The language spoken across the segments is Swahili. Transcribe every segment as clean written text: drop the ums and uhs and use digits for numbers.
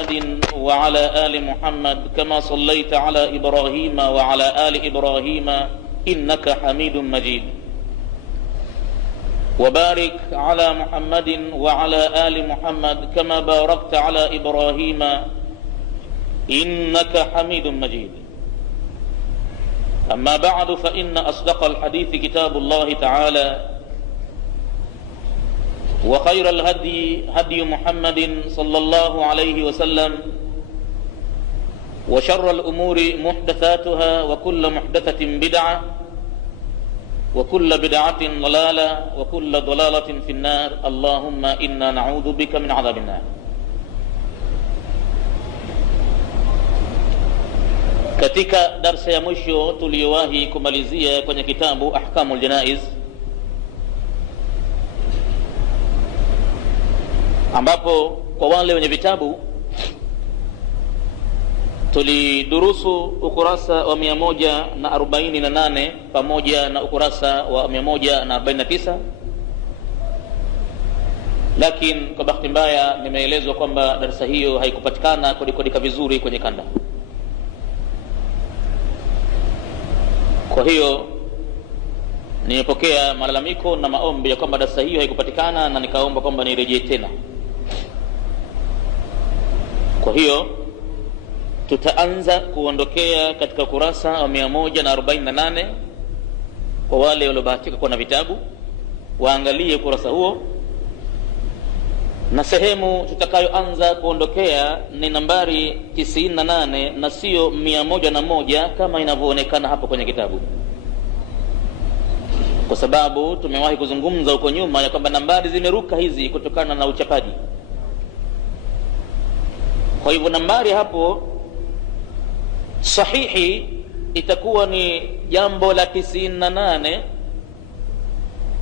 محمد وعلى آل محمد كما صليت على إبراهيم وعلى آل إبراهيم إنك حميد مجيد وبارك على محمد وعلى آل محمد كما باركت على إبراهيم إنك حميد مجيد. أما بعد فإن أصدق الحديث كتاب الله تعالى وخير الهدي هدي محمد صلى الله عليه وسلم وشر الأمور محدثاتها وكل محدثة بدعة وكل بدعة ضلالة وكل ضلالة في النار. اللهم إنا نعوذ بك من عذاب النار. Katika darsa ya mwisho tuliyowahi kumalizia kwenye kitabu Ahkamul Janaiz, ambapo kwa wale wenye vitabu tulidurusu ukurasa wa 148 pamoja na ukurasa wa 149, lakini kwa bahati mbaya nimeelezwa kwamba darasa hiyo haikupatikana kudikodika vizuri kwenye kanda. Kwa hiyo nimepokea malalamiko na maombi ya kwamba darasa hiyo haikupatikana, na nikaomba kwamba nirejee tena. Kwa hiyo tutaanza kuondokea katika ukurasa wa 148. Kwa wale waliobahatika kuwa na vitabu waangalie ukurasa huo, na sehemu tutakayoanza kuondokea ni nambari 98 na sio 101 kama inavyoonekana hapo kwenye kitabu, kwa sababu tumewahi kuzungumza huko nyuma ya kwamba nambari zimeruka hizi kutokana na uchapaji. Kwa hivyo nambari hapo sahihi itakuwa ni jambo la 98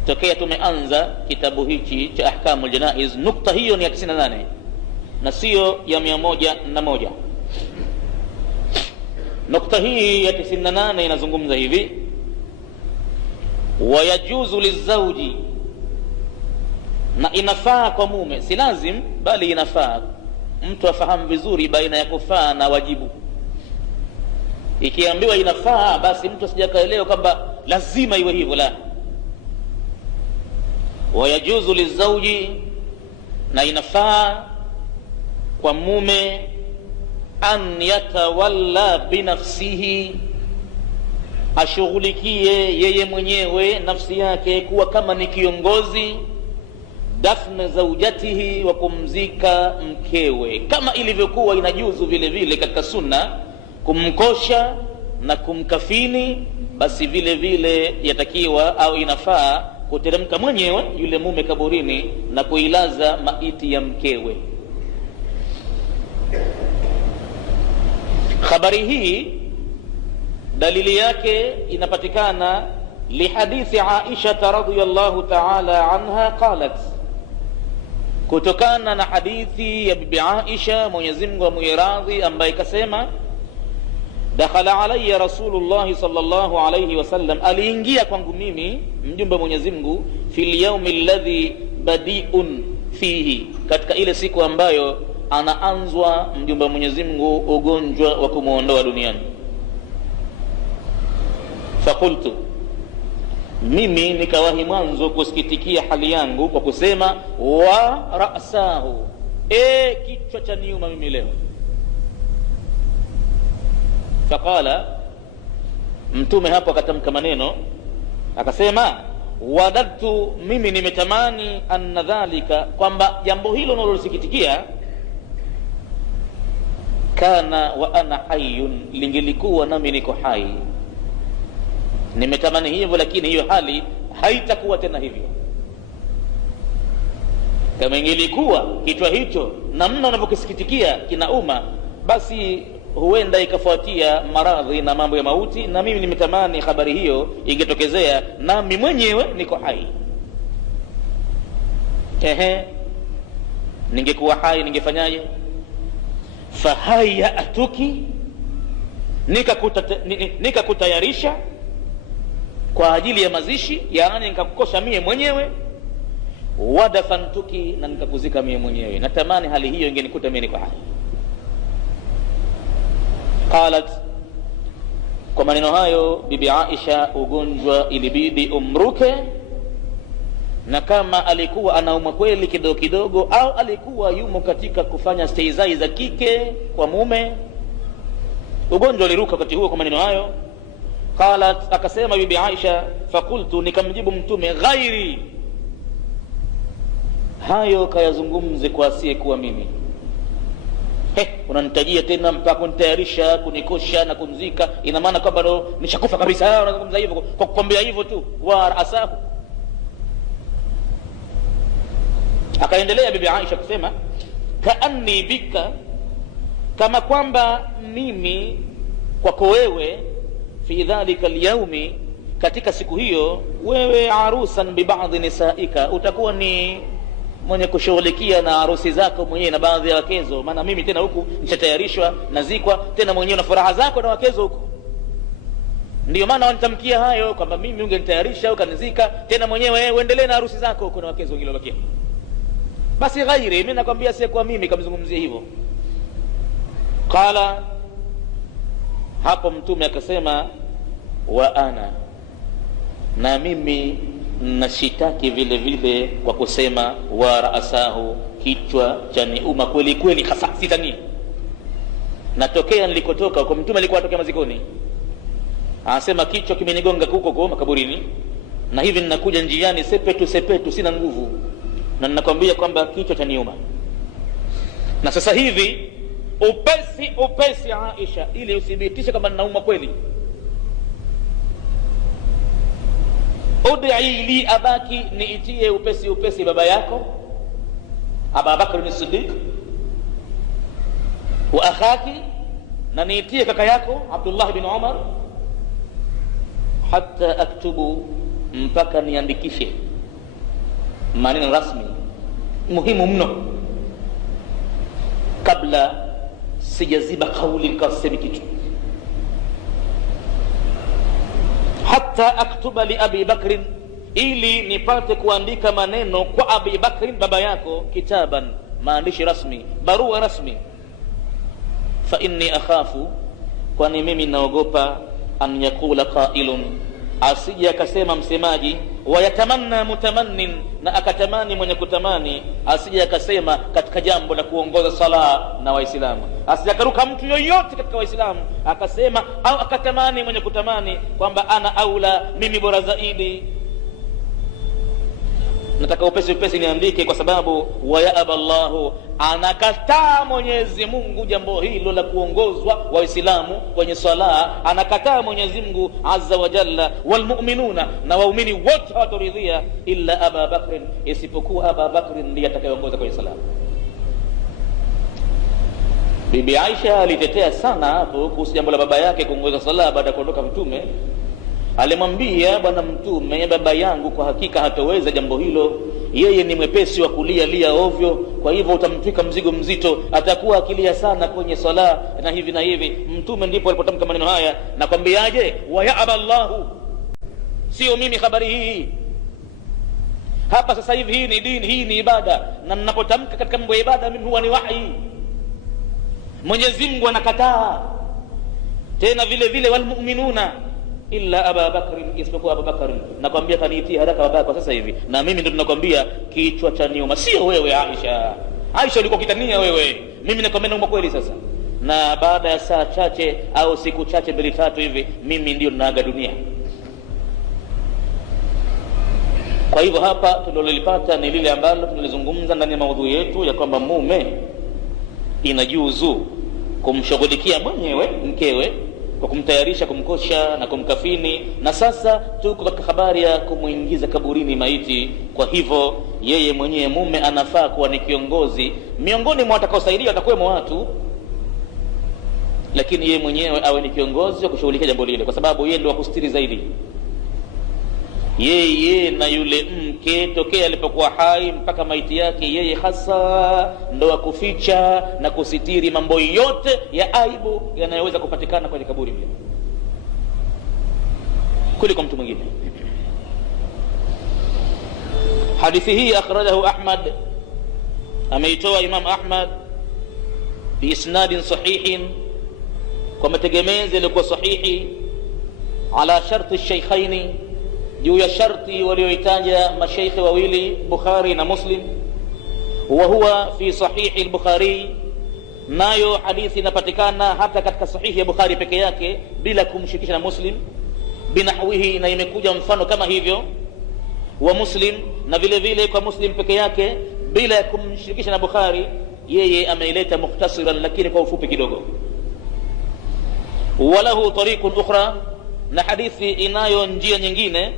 tokea tumeanza kitabu hichi cha Ahkamul Janaiz. Nukta hiyo ni ya 98 na sio ya 101. Nukta hii ya 98 inazungumza hivi: wayajuzu lizauji, na inafaa kwa mume, si lazim bali inafaa. Mtu afahamu vizuri baina ya kufaa na wajibu. Ikiambiwa inafaa, basi mtu asijakaelewa kwamba lazima iwe hivyo, la. Wayajuzu lizauji, na inafaa kwa mume, an yatawalla binafsihi, ashughulikie yeye mwenyewe nafsi yake kuwa kama ni kiongozi, dafna zaujatihi, wa kumzika mkewe, kama ilivyokuwa inajuzu vile vile katika sunna kumkosha na kumkafini. Basi vile vile yatakiwa au inafaa kuteremka mwenyewe yule mume kaburini na kuilaza maiti ya mkewe. Habari hii dalili yake inapatikana lihadithi Aisha radhiyallahu ta'ala anha qalat, kutokana na hadithi ya bibi Aisha, Mwenyezi Mungu amwiradhi, ambaye kasema dakhala alayya Rasulullah sallallahu alayhi wasallam, aliingia kwangu mimi mjumbe wa Mwenyezi Mungu, fil yawmi alladhi badi'un fihi, katika ile siku ambayo anaanzwa mjumbe wa Mwenyezi Mungu ugonjwa wa kumuondoa duniani. Fakultu, mimi nikawahi mwanzo kusikitikia hali yangu kwa kusema wa ra'sahu, kichwa cha niuma mimi leo. Faqala, mtume hapo akatamka maneno akasema, wadadtu, mimi nimetamani, anna dhalika, kwamba jambo hilo nalolisikitikia, kana wa ana hayyun, lingelikuwa nami niko hai. Nimetamani hivyo, lakini hiyo hali haitakuwa tena hivyo. Kama ingelikuwa kichwa hicho namna unavyokisikitikia kinauma, basi huenda ikafuatia maradhi na mambo ya mauti, na mimi nimetamani habari hiyo ingetokezea nami mwenyewe niko hai. Ningekuwa hai ningefanyaje? Fahaya atuki, nikakutayarisha kwa ajili ya mazishi, yaani nikakukosha mie mwenyewe. Wadafantuki, na nikakuzika mie mwenyewe. Natamani hali hiyo ingenikuta mimi niko hai. Qalat, kwa maneno hayo bibi Aisha ugonjwa ilibidi umruke, na kama alikuwa anaumwa kweli kidogo kidogo au alikuwa yumo katika kufanya stihizai za kike kwa mume, ugonjwa uliruka wakati huo kwa maneno hayo. Qalat, akasema bibi Aisha, fakultu, nikamjibu mtume, ghairi, hayo kayazungumze kwa asiye kuwa mimi. Unanitajia tena mpaka kunitayarisha kunikosha na kunzika, ina maana kwamba ndo nishakufa kabisa. Unazungumza hivyo kwa kukwambia hivyo tu, wa asahu. Akaendelea bibi Aisha kusema, kaanni bika, kama kwamba mimi kwako wewe, fi dhalika alyaumi, katika siku hiyo, wewe arusan bi ba'dhi nisaika, utakuwa ni mwenye kushughulikia na harusi zako mwenyewe na baadhi ya wakezo. Maana mimi tena huku nishatayarishwa nazikwa, tena mwenyewe na furaha zako na wakezo huku. Ndio maana wanitamkia hayo kwamba mimi ungenitayarisha ukanizika, tena mwenyewe uendelee na harusi zako huko na wakezo wengine wabakia. Basi ghairi, mimi nakwambia si kwa mimi kamzungumzie hivyo. Qala, hapo mtume akasema, wa ana, na mimi nashitaki vile vile kwa kusema wa raasahu, kichwa cha niuma kweli kweli, hasa sitani. Natokea nilikotoka kwa mtume, alikuwa atokea mazikoni, anasema kichwa kimenigonga huko kwa makaburini, na hivi ninakuja njiani sepetu sina nguvu, na ninakwambia kwamba kichwa cha niuma. Na sasa hivi upesi Aisha, ili uthibitishe kama ninauma kweli, ud'i li abaki, niitie upesi baba yako Abu Bakr as-Siddiq, wa akhaki, na niitie kaka yako Abdullah bin Umar, hatta aktubu, mpaka niandikishe maneno rasmi muhimu mno, kabla sijaziba kauli nikasema kitu. Hatta aktuba li Abi Bakrin, ili nipate kuandika maneno kwa Abi Bakrin baba yako, kitaban, maandishi rasmi, barua rasmi. Fa inni akhafu, kwani mimi naogopa, an yakula qailun, asije akasema msemaji, wa yatamanna mutamannin, na akatamani mwenye kutamani, asije akasema katika jambo la kuongoza sala na Waislamu, asije akaruka mtu yoyote katika Waislamu akasema au akatamani mwenye kutamani kwamba ana aula, mimi bora zaidi. Nataka upesi niandike, kwa sababu wa ya aballahu, anakataa Mwenyezi Mungu jambo hilo la kuongozwa Waislamu kwenye sala, anakataa Mwenyezi Mungu azza wa jalla, wal mu'minuna, na waumini wote hawatoridhia, illa Aba Bakr, isipokuwa Aba Bakr ndiye atakayeongoza kwenye sala. Bibi Aisha alitetea sana hapo kuhusu jambo la baba yake kuongoza sala baada ya kuondoka mtume. Alimwambia, bwana mtume, baba yangu kwa hakika hataweza jambo hilo, yeye ni mwepesi wa kulia ovyo, kwa hivyo utamtwika mzigo mzito, atakuwa akilia sana kwenye sala na hivi na hivi. Mtume ndipo alipotamka maneno haya, nakwambiaje, wa ya aballahu, sio mimi habari hii hapa sasa hivi, hii ni dini, hii ni ibada, na ninapotamka katika mambo ya ibada mimi huwa ni wahi. Mwenyezi Mungu anakataa tena vile vile, wal mu'minuna illa Aba Bakr, isipokuwa Abu Bakr. Nakwambia kaniitia haraka baba kwa sasa hivi, na mimi ndo tunakwambia kichwa cha niuma, sio wewe Aisha. Aisha ulikuwa kitania wewe, mimi nakwambia nauma kweli sasa. Na baada ya saa chache au siku chache mbili tatu hivi, mimi ndio naaga dunia. Kwa hivyo hapa tulilolipata ni lile ambalo tunalizungumza ndani ya maudhui yetu, ya kwamba mume inajuzu kumshughulikia mwenyewe mkewe kwa kumtayarisha, kumkosha na kumkafini, na sasa tuko katika habari ya kumuingiza kaburini maiti. Kwa hivyo yeye mwenyewe mume anafaa kuwa ni kiongozi miongoni mwa watakaosaidia, watakuwemo watu, lakini yeye mwenyewe awe ni kiongozi wa kushughulikia jambo lile, kwa sababu yeye ndio akustiri zaidi. Yeye na yule mke tokea alipokuwa hai mpaka maiti yake, yeye hasa ndo akuficha na kusitiri mambo yote ya aibu yanayoweza kupatikana kwenye kaburi vile kuliko mtu mwingine. Hadithi hii akhrajahu Ahmad, ameitoa Imam Ahmad bi isnadin sahihin, kwa mategemezi yalikuwa sahihi, ala sharti shaykhaini, juu ya sharti walioitaja mashaykh wawili Bukhari na Muslim. Wa huwa fi sahihi al-Bukhari, nayo hadithi inapatikana hata katika sahihi ya Bukhari peke yake bila kumshirikisha na Muslim. Binahwihi, na imekuja mfano kama hivyo wa Muslim, na vile vile kwa Muslim peke yake bila kumshirikisha na Bukhari. Yeye ameileta mukhtasran, lakini kwa ufupi kidogo. Walahu tariqun ukhra, na hadithi inayo njia nyingine,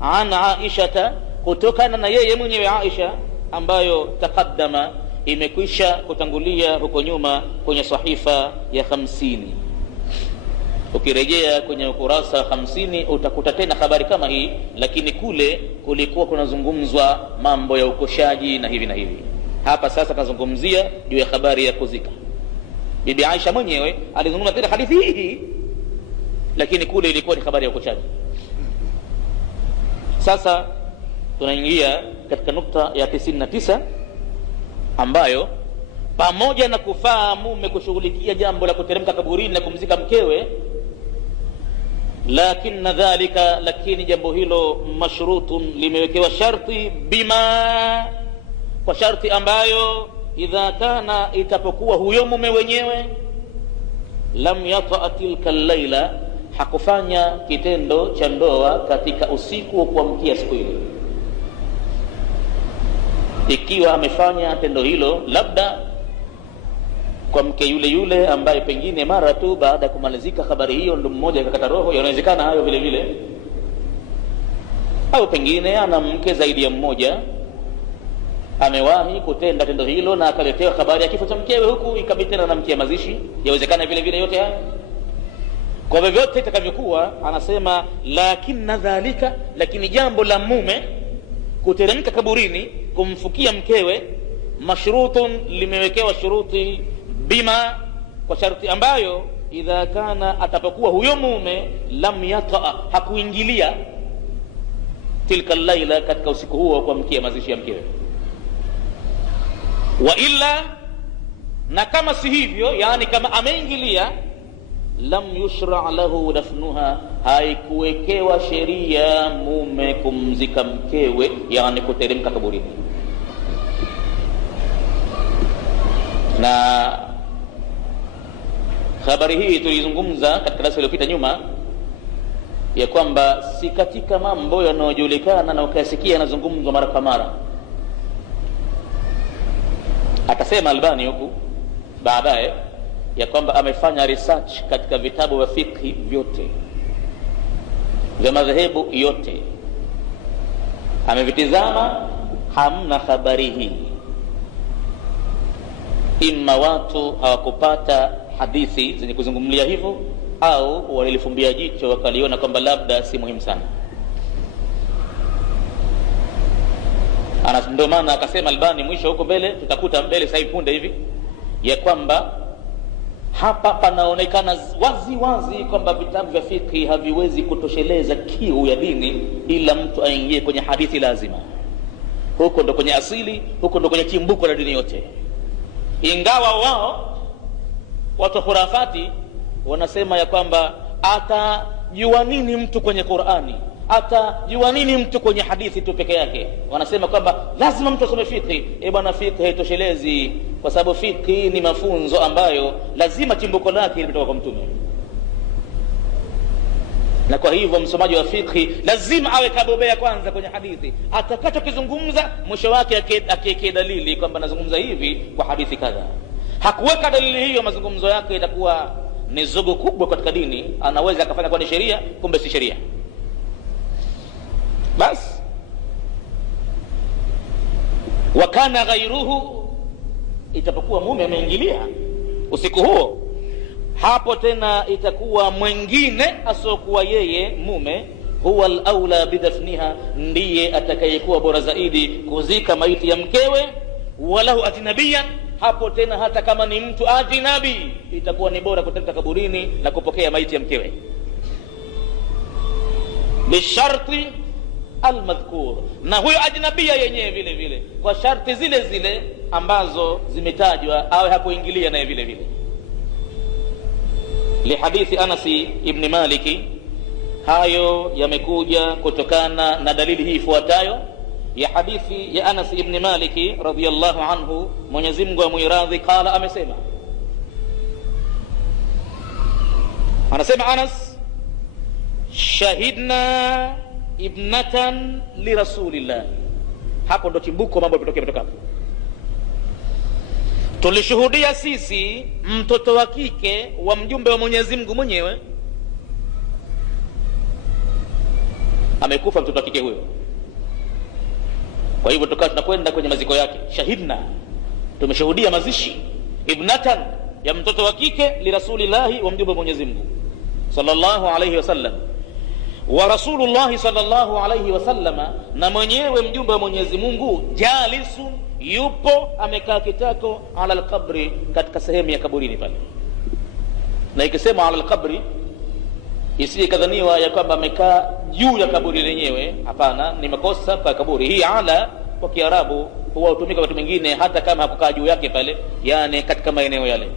an Aisha, kutokana na yeye mwenyewe Aisha, ambayo taqaddama, imekwisha kutangulia huko nyuma kwenye sahifa ya 50. Ukirejea kwenye ukurasa 50 utakuta tena habari kama hii, lakini kule kulikuwa kunazungumzwa mambo ya ukoshaji na hivi na hivi. Hapa sasa tunazungumzia juu ya habari ya kuzika. Bibi Aisha mwenyewe alizungumza tena hadithi hii, lakini kule ilikuwa ni habari ya ukoshaji. Sasa tunaingia katika nukta ya 99, ambayo pamoja na kufaa mume kushughulikia jambo la kuteremka kaburini na kumzika mkewe, lakini dhalika, lakini jambo hilo mashrutun, limewekewa sharti, bima, kwa sharti ambayo idha kana, itapokuwa huyo mume wenyewe, lam yata tilka al-laila, hakufanya kitendo cha ndoa katika usiku wa kuamkia siku ile. Ikiwa amefanya tendo hilo labda kwa mke yule yule ambaye pengine mara tu baada ya kumalizika habari hiyo ndo mmoja akakata roho, yanawezekana hayo vile vile, au pengine ana mke zaidi ya mmoja, amewahi kutenda tendo hilo na akaletewa habari ya kifo cha mkewe, huku ikabidi tena na mke mazishi, yawezekana vile vile yote haya. Kwa vyovyote itakavyokuwa, anasema lakini dhalika, lakini jambo la mume kuteremka kaburini kumfukia mkewe, mashrutun, limewekewa shuruti, bima, kwa sharti ambayo idha kana, atapokuwa huyo mume, lam yata, hakuingilia tilka laila, katika usiku huo kwa mkia mazishi ya mkewe. Wa illa, na kama si hivyo, yani kama ameingilia, lam yushra lahu dafnuha, haikuwekewa sheria mume kumzika mkewe, yani kuteremka kaburini. Na habari hii tulizungumza katika darasa iliyopita nyuma, ya kwamba si katika mambo yanayojulikana na ukasikia yanazungumzwa mara kwa mara. Akasema Albani huku baadaye ya kwamba amefanya research katika vitabu vya fiqh vyote vya madhehebu yote, amevitizama, hamna habari hii. Imma watu hawakupata hadithi zenye kuzungumlia hivyo, au walilifumbia jicho wakaliona kwamba labda si muhimu sana. Ndio maana akasema Albani mwisho huko mbele, tutakuta mbele sasa hivi punde hivi, ya kwamba hapa panaonekana wazi wazi kwamba vitabu vya fiqh haviwezi kutosheleza kiu ya dini, ila mtu aingie kwenye hadithi lazima. Huko ndo kwenye asili, huko ndo kwenye chimbuko la dini yote. Ingawa wao watu khurafati wanasema ya kwamba atajua nini mtu kwenye Qur'ani, atajua nini mtu kwenye hadithi tu peke yake. Wanasema kwamba lazima mtu asome fiqh. Bwana, fiqh haitoshelezi, kwa sababu fiqh ni mafunzo ambayo lazima chimbuko lake limetoka kwa Mtume, na kwa hivyo msomaji wa fiqh lazima awe kabobea kwanza kwenye hadithi. Atakachokizungumza mwisho wake akiweke dalili kwamba nazungumza hivi kwa hadithi kadha. Hakuweka dalili hiyo, mazungumzo yake itakuwa ni zogo kubwa katika dini, anaweza akafanya kwa ni sheria, kumbe si sheria. Bas wakana ghairuhu, itapokuwa mume ameingilia usiku huo, hapo tena itakuwa mwingine asokuwa yeye mume, huwa al-aula bidafniha, ndiye atakayekuwa bora zaidi kuzika maiti ya mkewe. Walahu ajnabiyan, hapo tena hata kama ni mtu ajnabi, itakuwa ni bora kuteremka kaburini na kupokea maiti ya mkewe, bisharti almadhkur, na huyo ajnabia yenyewe vile vile kwa sharti zile zile ambazo zimetajwa, awe hakuingilia naye vile vile. lihadithi Anas ibn Maliki, hayo yamekuja kutokana na dalili hii ifuatayo ya hadithi ya Anas ibn Maliki radhiyallahu anhu, Mwenyezi Mungu amuiradhi. Qala, amesema, anasema Anas, shahidna ibnatan li rasulillah. Hapo ndo chimbuko mambo yalipotokea kutoka hapo. Tulishuhudia sisi mtoto wa kike wa mjumbe wa Mwenyezi Mungu mwenyewe amekufa, mtoto wa kike huyo. Kwa hivyo tukawa tunakwenda kwenye maziko yake. Shahidna, tumeshuhudia mazishi, ibnatan, ya mtoto wa kike, li rasulillahi, wa mjumbe wa Mwenyezi Mungu sallallahu alayhi wasallam. Wa rasulullahi sallallahu alayhi wasallama, na mwenyewe mjumbe wa Mwenyezi Mungu, jalisun, yupo amekaa kitako, ala alqabri, katika sehemu ya kaburini pale. Na ikisema ala alqabri, isije kadhaniwa ya kwamba amekaa juu ya kaburi lenyewe. Hapana, ni makosa kwa kaburi. Hii ala kwa Kiarabu huwa hutumika watu wengine hata kama hakukaa juu yake pale, yani katika maeneo yale,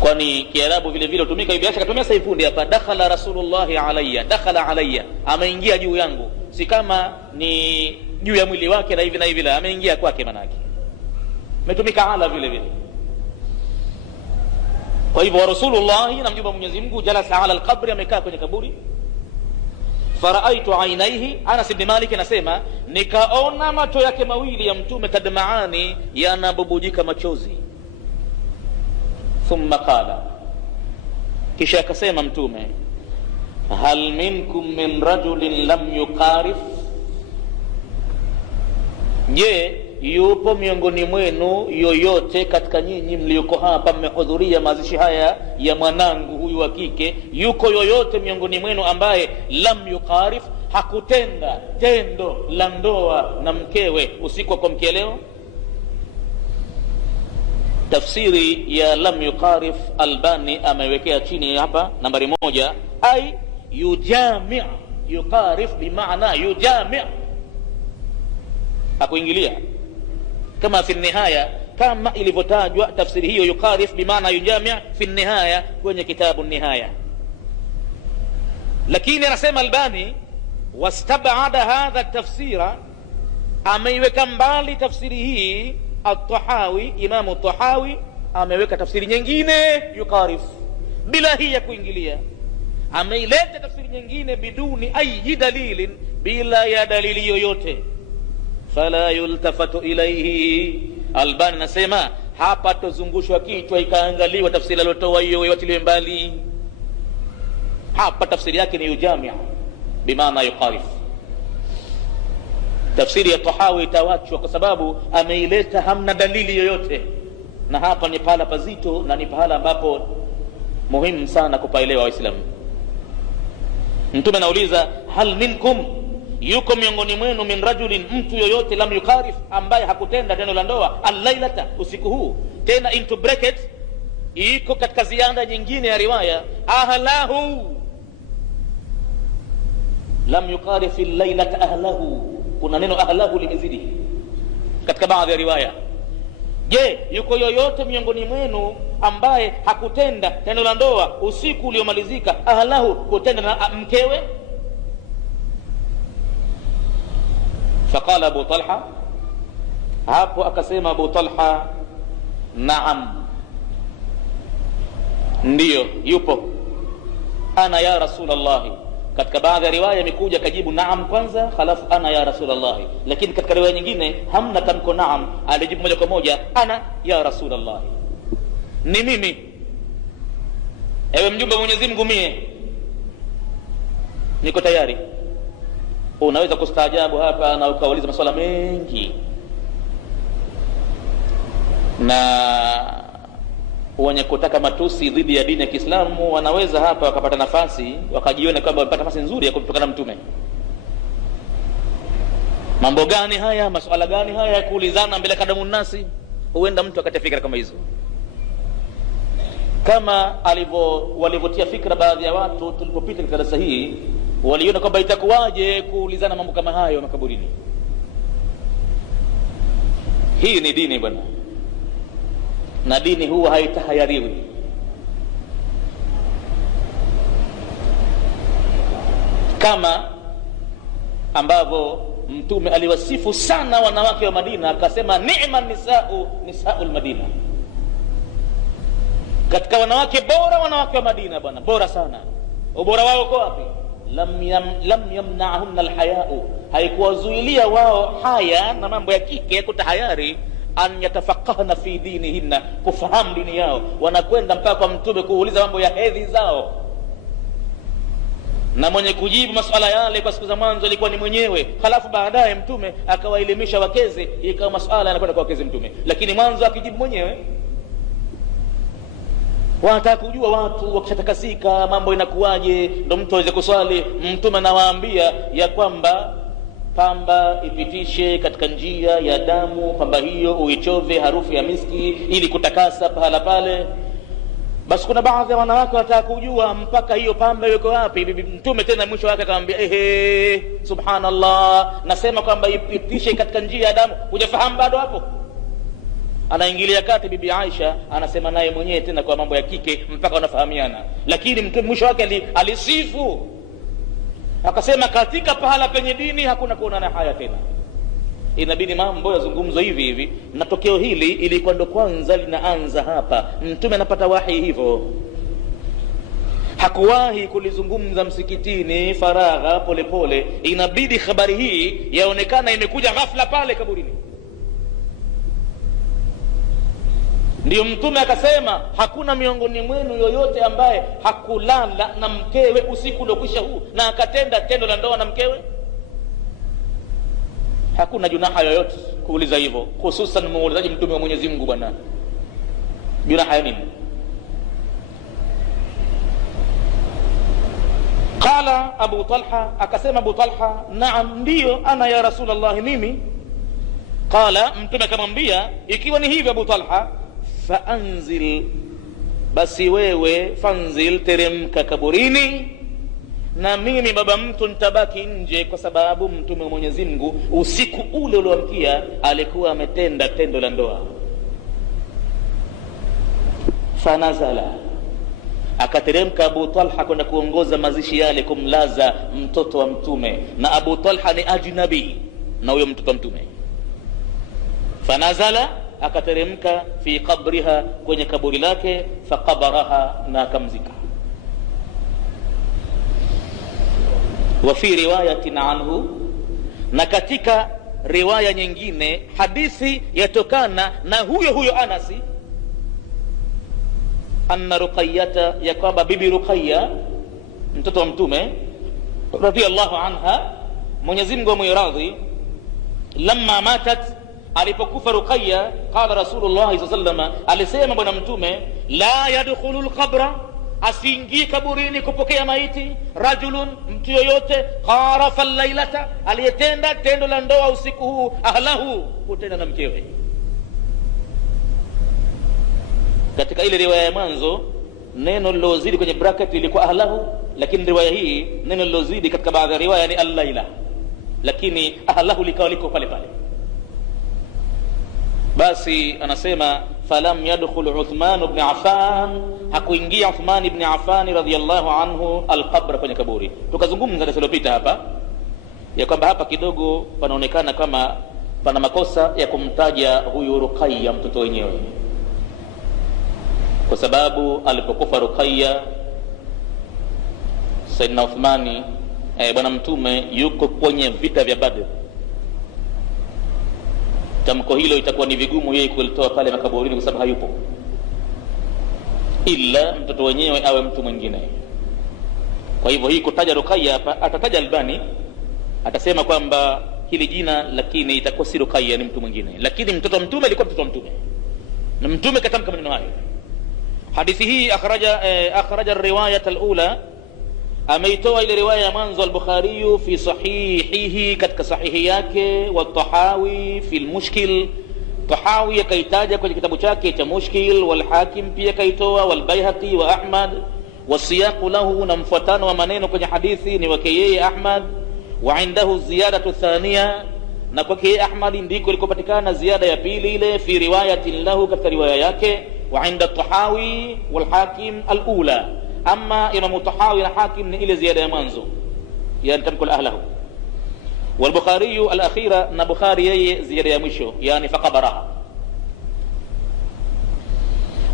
kwani Kiarabu vile vile hutumika hivi. Acha katumia saifundi hapa, dakhala rasulullahi alayya, dakhala alayya, ameingia juu yangu, si kama ni juu ya mwili wake na hivi na hivi, la, ameingia kwake, manake umetumika ala vile vile. Kwa hivyo Rasulullah na mjumbe wa Mwenyezi Mungu, jalasa ala alqabri, amekaa kwenye kaburi. Faraaitu ainaihi, Anas ibn Malik anasema, nikaona macho yake mawili ya mtume, tadmaani, yanabubujika machozi. Thumma qala, kisha akasema mtume, hal minkum min rajulin lam yuqarif, je, yupo miongoni mwenu yoyote katika nyinyi mlioko hapa mmehudhuria mazishi haya ya mwanangu huyu wa kike, yuko yoyote miongoni mwenu ambaye lam yuqarif, hakutenda tendo la ndoa na mkewe usiku wa kuamkia leo? Tafsiri ya lam yuqarif, Albani amewekea chini hapa nambari 1, ay yujami'. Yuqarif bimaana yujami', hakuingilia kama fi nihaya, kama ilivyotajwa tafsiri hiyo. Yuqarif bimaana yujami' fi nihaya, kwenye kitabu Nihaya. Lakini anasema Albani, wastab'ada hadha tafsira, ameiweka mbali tafsiri hii At-Tahawi, Imamu Tahawi ameweka tafsiri nyingine yuqarif, bila hii ya kuingilia. Ameileta tafsiri nyingine biduni ayi dalilin, bila ya dalili yoyote. Fala yultafatu ilayhi, Albani nasema hapa tozungushwa kichwa ikaangaliwa tafsiri aliyotoa hiyo iwatiliwe mbali. Hapa tafsiri yake ni yujami' bimaana yuqarif. Tafsiri ya Tahawi itawachwa kwa sababu ameileta hamna dalili yoyote, na hapa ni pahala pazito na ni pahala ambapo muhimu sana kupaelewa Waislamu. Mtume anauliza, hal minkum, yuko miongoni mwenu, min rajulin, mtu yoyote, lam yuqarif, ambaye hakutenda tendo la ndoa, al-lailata, usiku huu. Tena into bracket iko katika ziada nyingine ya riwaya, ahlahu, lam yuqarif al-lailata ahlahu. Kuna neno ahlahu limezidi katika baadhi ya riwaya. Je, yuko yoyote miongoni mwenu ambaye hakutenda tendo la ndoa usiku uliomalizika, ahlahu, kutenda na mkewe? Faqala Abu Talha, hapo akasema Abu Talha, naam, ndiyo, yupo. Ana ya Rasulullah. Katika baadhi ya riwaya imekuja kajibu naam kwanza, halafu ana ya Rasulullah. Lakini katika riwaya nyingine hamna tamko naam, alijibu moja kwa moja, ana ya Rasulullah, ni mimi, ewe mjumbe wa Mwenyezi Mungu, mie niko tayari. Unaweza kustaajabu hapa na ukauliza maswala mengi, na wenye kutaka matusi dhidi ya dini ya Kiislamu wanaweza hapa wakapata nafasi, wakajiona kwamba wamepata nafasi nzuri ya kumtukana mtume. Mambo gani haya? Masuala gani haya ya kuulizana mbele kadamu nasi? Huenda mtu akatia fikra kama hizo, kama walivyotia fikra baadhi ya watu tulipopita katika darasa hii. Waliona kwamba itakuwaje kuulizana mambo kama hayo makaburini. Hii ni dini bwana. na dini huwa haitahayariwi. Kama ambavyo Mtume aliwasifu sana wanawake wa Madina, akasema ni'ma nisaul Madina, katika wanawake bora, wanawake wa Madina bwana, bora sana. Ubora wao uko wapi? lam yamna'hunna alhaya'u, haikuwazuilia wao haya na mambo ya kike ya kutahayari, an yatafaqahna fi dinihinna, kufahamu dini yao. Wanakwenda mpaka kwa Mtume kuuliza mambo ya hedhi zao, na mwenye kujibu masuala yale kwa siku za mwanzo alikuwa ni mwenyewe, halafu baadaye Mtume akawaelimisha wakeze, ikawa masuala yanakwenda kwa wakeze Mtume, lakini mwanzo akijibu mwenyewe. Wanataka kujua watu wakishatakasika mambo inakuwaje ndo mtu aweze kuswali. Mtume anawaambia ya kwamba pamba ipitishe katika njia ya damu, pamba hiyo uichove harufu ya miski ili kutakasa pahala pale. Basi kuna baadhi ya wanawake wanataka kujua mpaka hiyo pamba yuko wapi. Mtume tena mwisho wake akamwambia subhanallah, nasema kwamba ipitishe katika njia ya damu, hujafahamu bado hapo? Anaingilia kati bibi Aisha, anasema naye mwenyewe tena kwa mambo ya kike mpaka wanafahamiana. Lakini Mtume mwisho wake alisifu, akasema katika pahala penye dini hakuna kuonana haya tena, inabidi mambo yazungumzwe hivi hivi. Na tokeo hili ilikuwa ndo kwanza linaanza hapa. Mtume anapata wahi hivyo, hakuwahi kulizungumza msikitini faragha polepole. Inabidi habari hii yaonekana imekuja ghafla pale kaburini. Ndiyo Mtume akasema hakuna miongoni mwenu yoyote ambaye hakulala na mkewe usiku uliokwisha huu na akatenda tendo la ndoa na mkewe. Hakuna junaha yoyote kuuliza hivyo, hususan muulizaji Mtume wa Mwenyezi Mungu bwana. Junaha nini? Qala Abu Talha, akasema Abu Talha, naam, ndiyo ana ya Rasulullah, mimi. Qala, Mtume akamwambia ikiwa ni hivyo Abu Talha, faanzil, basi wewe fanzil, teremka kaburini, na mimi baba mtu nitabaki nje, kwa sababu Mtume wa Mwenyezi Mungu usiku ule ulioamkia alikuwa ametenda tendo la ndoa. Fanazala, akateremka Abu Talha kwenda kuongoza mazishi yale, kumlaza mtoto wa Mtume, na Abu Talha ni ajnabi na huyo mtoto wa Mtume. Fanazala, akateremka fi qabriha, kwenye kaburi lake, faqabaraha, na akamzika. Wa fi riwayatin anhu, na katika riwaya nyingine hadithi yatokana na huyo huyo Anasi, anna Ruqayyata, ya kwamba bibi Ruqayya mtoto wa Mtume radhiyallahu anha, Mwenyezi Mungu amwiradhi, lamma matat, alipokufa Ruqayya, qala Rasulullah sallallahu alaihi wasallam, alisema bwana Mtume, la yadkhulul qabra, asiingie kaburini kupokea maiti, rajulun, mtu yoyote, qarafa al-lailata, aliyetenda tendo la ndoa usiku huu, ahlahu, kutenda na mkewe. Katika ile riwaya ya mwanzo neno lilozidi kwenye bracket ilikuwa ahlahu, lakini riwaya hii neno lilozidi katika baadhi ya riwaya ni al-laila, lakini ahlahu likawa liko pale pale. Basi anasema falam yadkhul Uthman ibn Affan, hakuingia Uthman ibn Affan radhiyallahu anhu al-qabr, kwenye kaburi. Tukazungumza ndio iliyopita hapa ya kwamba hapa kidogo panaonekana kama pana makosa ya kumtaja huyu Ruqayya mtoto wenyewe, kwa sababu alipokufa Ruqayya, Sayyidina Uthmani bwana Mtume yuko kwenye vita vya Badr. Tamko hilo itakuwa ni vigumu yeye kulitoa pale makaburini, kwa sababu hayupo, ila mtoto wenyewe awe mtu mwingine. Kwa hivyo hii kutaja Ruqayya hapa, atataja Albani, atasema kwamba hili jina, lakini itakuwa si Ruqayya, ni mtu mwingine. Lakini mtoto wa Mtume alikuwa mtoto wa Mtume, na Mtume katamka maneno hayo. Hadithi hii akhraja riwayat al-ula, ameitoa ile riwaya ya mwanzo al-Bukhari fi sahihihi, katika sahihi yake, wa Tahawi fi al-Mushkil, Tahawi akaitaja kwenye kitabu chake cha Mushkil, wal Hakim pia kaitoa, wal Baihaqi wa Ahmad, wasiyaqu lahu, na mfuatano wa maneno kwenye hadithi ni wake yeye Ahmad, wa indahu ziyadatu thaniya, na kwake yeye Ahmad ndiko ilikopatikana ziada ya pili ile, fi riwayatin lahu, katika riwaya yake, wa inda Tahawi wal Hakim al-ula. Ama Imam Tahawi na Hakim ni ile ziada ya mwanzo, yani tamko la ahlahu. Wal Bukhari al-akhira, na Bukhari yeye ziada ya mwisho, yani faqabaraha.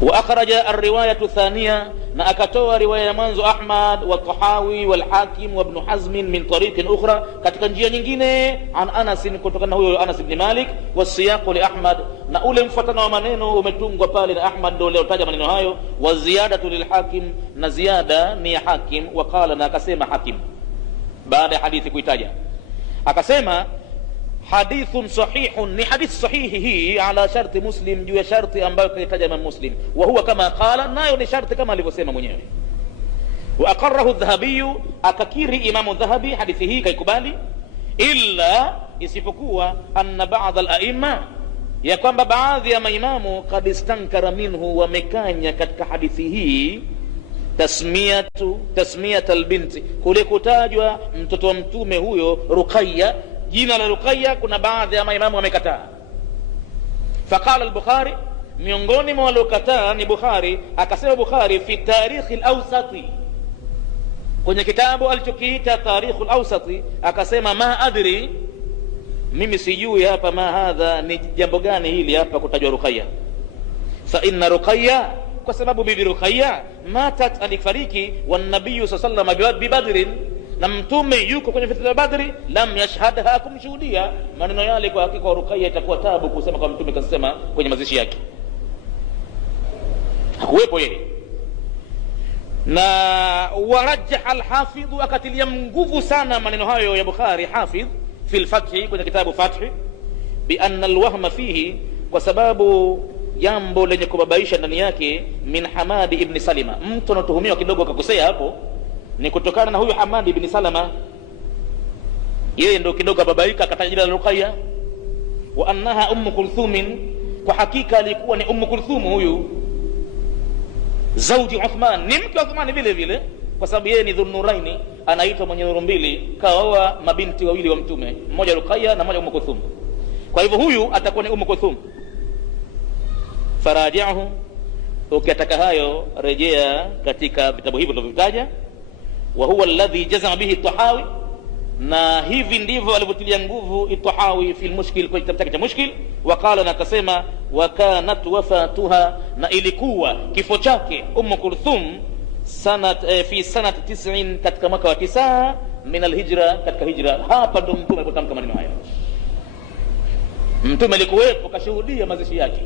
Wa akhraja ar-riwayatu thaniya, na akatoa riwaya ya mwanzo Ahmad wa Tahawi wal Hakim wa Ibn Hazm min tariqin ukhra, katika njia nyingine, an Anas, kutokana huyo Anas ibn Malik, wa siyaqu li Ahmad, na ule mfuatano wa maneno umetungwa pale na Ahmad, ndio leo taja maneno hayo. Wa ziyadatu lil Hakim, na ziyada ni ya Hakim. Wa qala, na akasema Hakim baada ya hadithi kuitaja, akasema hadithun sahihun, ni hadith sahihi hii, ala sharti Muslim, juu ya sharti ambayo kaitaja Imam Muslim. Wa huwa kama qala, nayo ni sharti kama alivyosema mwenyewe. Wa aqarrahu Dhahabi, akakiri Imamu Dhahabi hadithi hii kaikubali, illa, isipokuwa anna ba'd al-a'imma, ya kwamba baadhi ya maimamu qad istankara minhu, wamekanya katika hadithi hii tasmiyat al-binti, kule kutajwa mtoto wa mtume huyo Ruqayya, jina la Ruqayya, kuna baadhi ya maimamu wamekataa. Faqala al-Bukhari, miongoni mwa waliokataa ni Bukhari. Akasema Bukhari fi tarikh al-awsati, kwenye kitabu alichokiita tarikh al-awsati, akasema ma adri, mimi sijui hapa, ma hadha, ni jambo gani hili hapa kutajwa Ruqayya. Fa inna Ruqayya, kwa sababu bibi Ruqayya matat, alifariki, wa nabii sallallahu alayhi wasallam bi Badrin, na mtume yuko kwenye vita vya Badri, lam yashhadha, hakumshuhudia. Maneno yale kwa hakika Ruqayya itakuwa tabu kusema kwa mtume kasema kwenye mazishi yake, hakuwepo yeye. Na warajah al-Hafidh, akatilia nguvu sana maneno hayo ya Bukhari Hafidh fi al-Fath, kwenye kitabu Fath, bi anna al-wahma fihi, kwa sababu jambo lenye kubabaisha ndani yake, min Hamad ibn Salima, mtu anatuhumiwa kidogo akakosea hapo, ni kutokana na huyu Hamad ibn Salama, yeye ndio kidogo babaika, akataja jina la Ruqayya. Wa annaha Umm Kulthum, kwa hakika alikuwa ni Umm Kulthum huyu, zauji Uthman, ni mke wa Uthman vile vile, kwa sababu yeye ni Dhunnuraini, anaitwa mwenye nuru mbili, kaoa mabinti wawili wa mtume, mmoja Ruqayya na mmoja Umm Kulthum. Kwa hivyo huyu atakuwa ni Umm Kulthum. Faraji'ahu, ukitaka hayo rejea katika vitabu hivyo tulivyotaja. Wa huwa alladhi jazama bihi Tahawi, na hivi ndivyo alivyotilia nguvu Tahawi fi al-Mushkil, kwa kitabu chake cha Mushkil. Wa qala, na akasema wa kanat wafatuha, na ilikuwa kifo chake Umm Kulthum fi sanat 90, katika mwaka wa 9 min al-hijra, katika hijra. Hapa ndo mtume alipotamka maneno haya. Mtume alikuwepo, kashuhudia mazishi yake,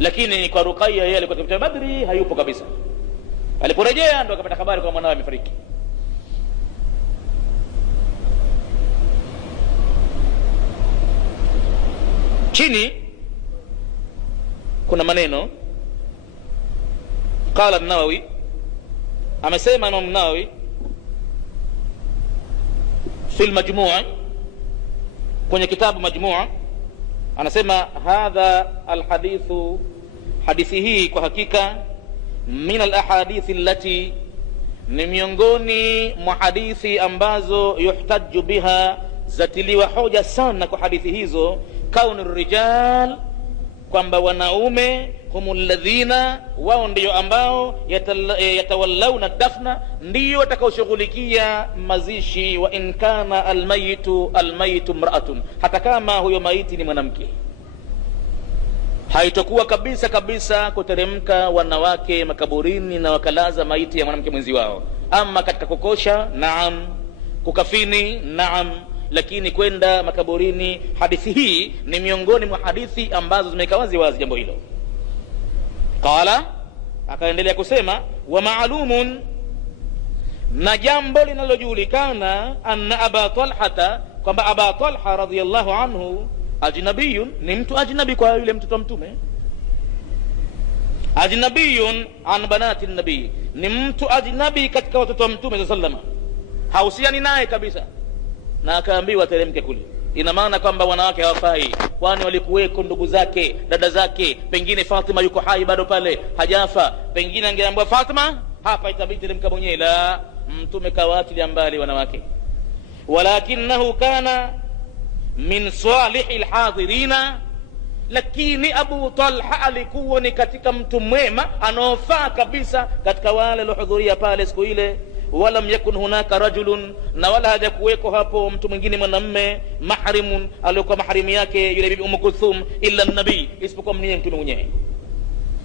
lakini kwa Ruqayya yeye alikuwa katika Badri, hayupo kabisa. Aliporejea ndo akapata habari kwa mwanawe amefariki. Chini kuna maneno, qala an-Nawawi, amesema Imam an-Nawawi fi al-Majmu', kwenye kitabu Majmu', anasema hadha al-hadithu, hadithi hii kwa hakika, min al-ahadithi allati, ni miongoni mwa hadithi ambazo yuhtaju biha, zatiliwa hoja sana kwa hadithi hizo, kaunu rijal, kwamba wanaume, humul ladhina, wao ndio ambao yatawallawna dafna, ndio watakaoshughulikia mazishi. Wa in kana almayitu imra'atun, hata kama huyo maiti ni mwanamke, haitakuwa kabisa kuteremka wanawake makaburini na wakalaza maiti ya mwanamke mwenzi wao. Ama katika kukosha, naam, kukafini, naam, lakini kwenda makaburini, hadithi hii ni miongoni mwa hadithi ambazo zimeweka wazi jambo hilo. Qala, akaendelea kusema, wa ma'lumun, na jambo linalojulikana, anna Aba Talha, kwamba Aba Talha radhiyallahu anhu ajnabiyun, ni mtu ajnabi kwa yule mtoto wa mtume. Ajnabiyun an banati nabii, ni mtu ajnabi katika watoto wa mtume sallallahu alayhi wasallam, hausiani naye kabisa, na akaambiwa teremke kule. Ina maana kwamba wanawake hawafai, kwani walikuweko ndugu zake, dada zake, pengine Fatima yuko hai bado pale, hajafa, pengine angeambiwa Fatima hapa, itabidi teremka mwenyewe. La, mtume kawaachilia mbali wanawake. Walakinahu kana min salihil hadirina, lakini Abu Talha alikuwa ni katika mtu mwema anaofaa kabisa katika wale waliohudhuria pale siku ile. Walam yakun hunaka rajulun, na wala hajakuweko hapo mtu mwingine mwanamme, mahrimun aliyokuwa maharimu yake yule bibi Kulthum, illa nabii, isipokuwa mtume mwenyewe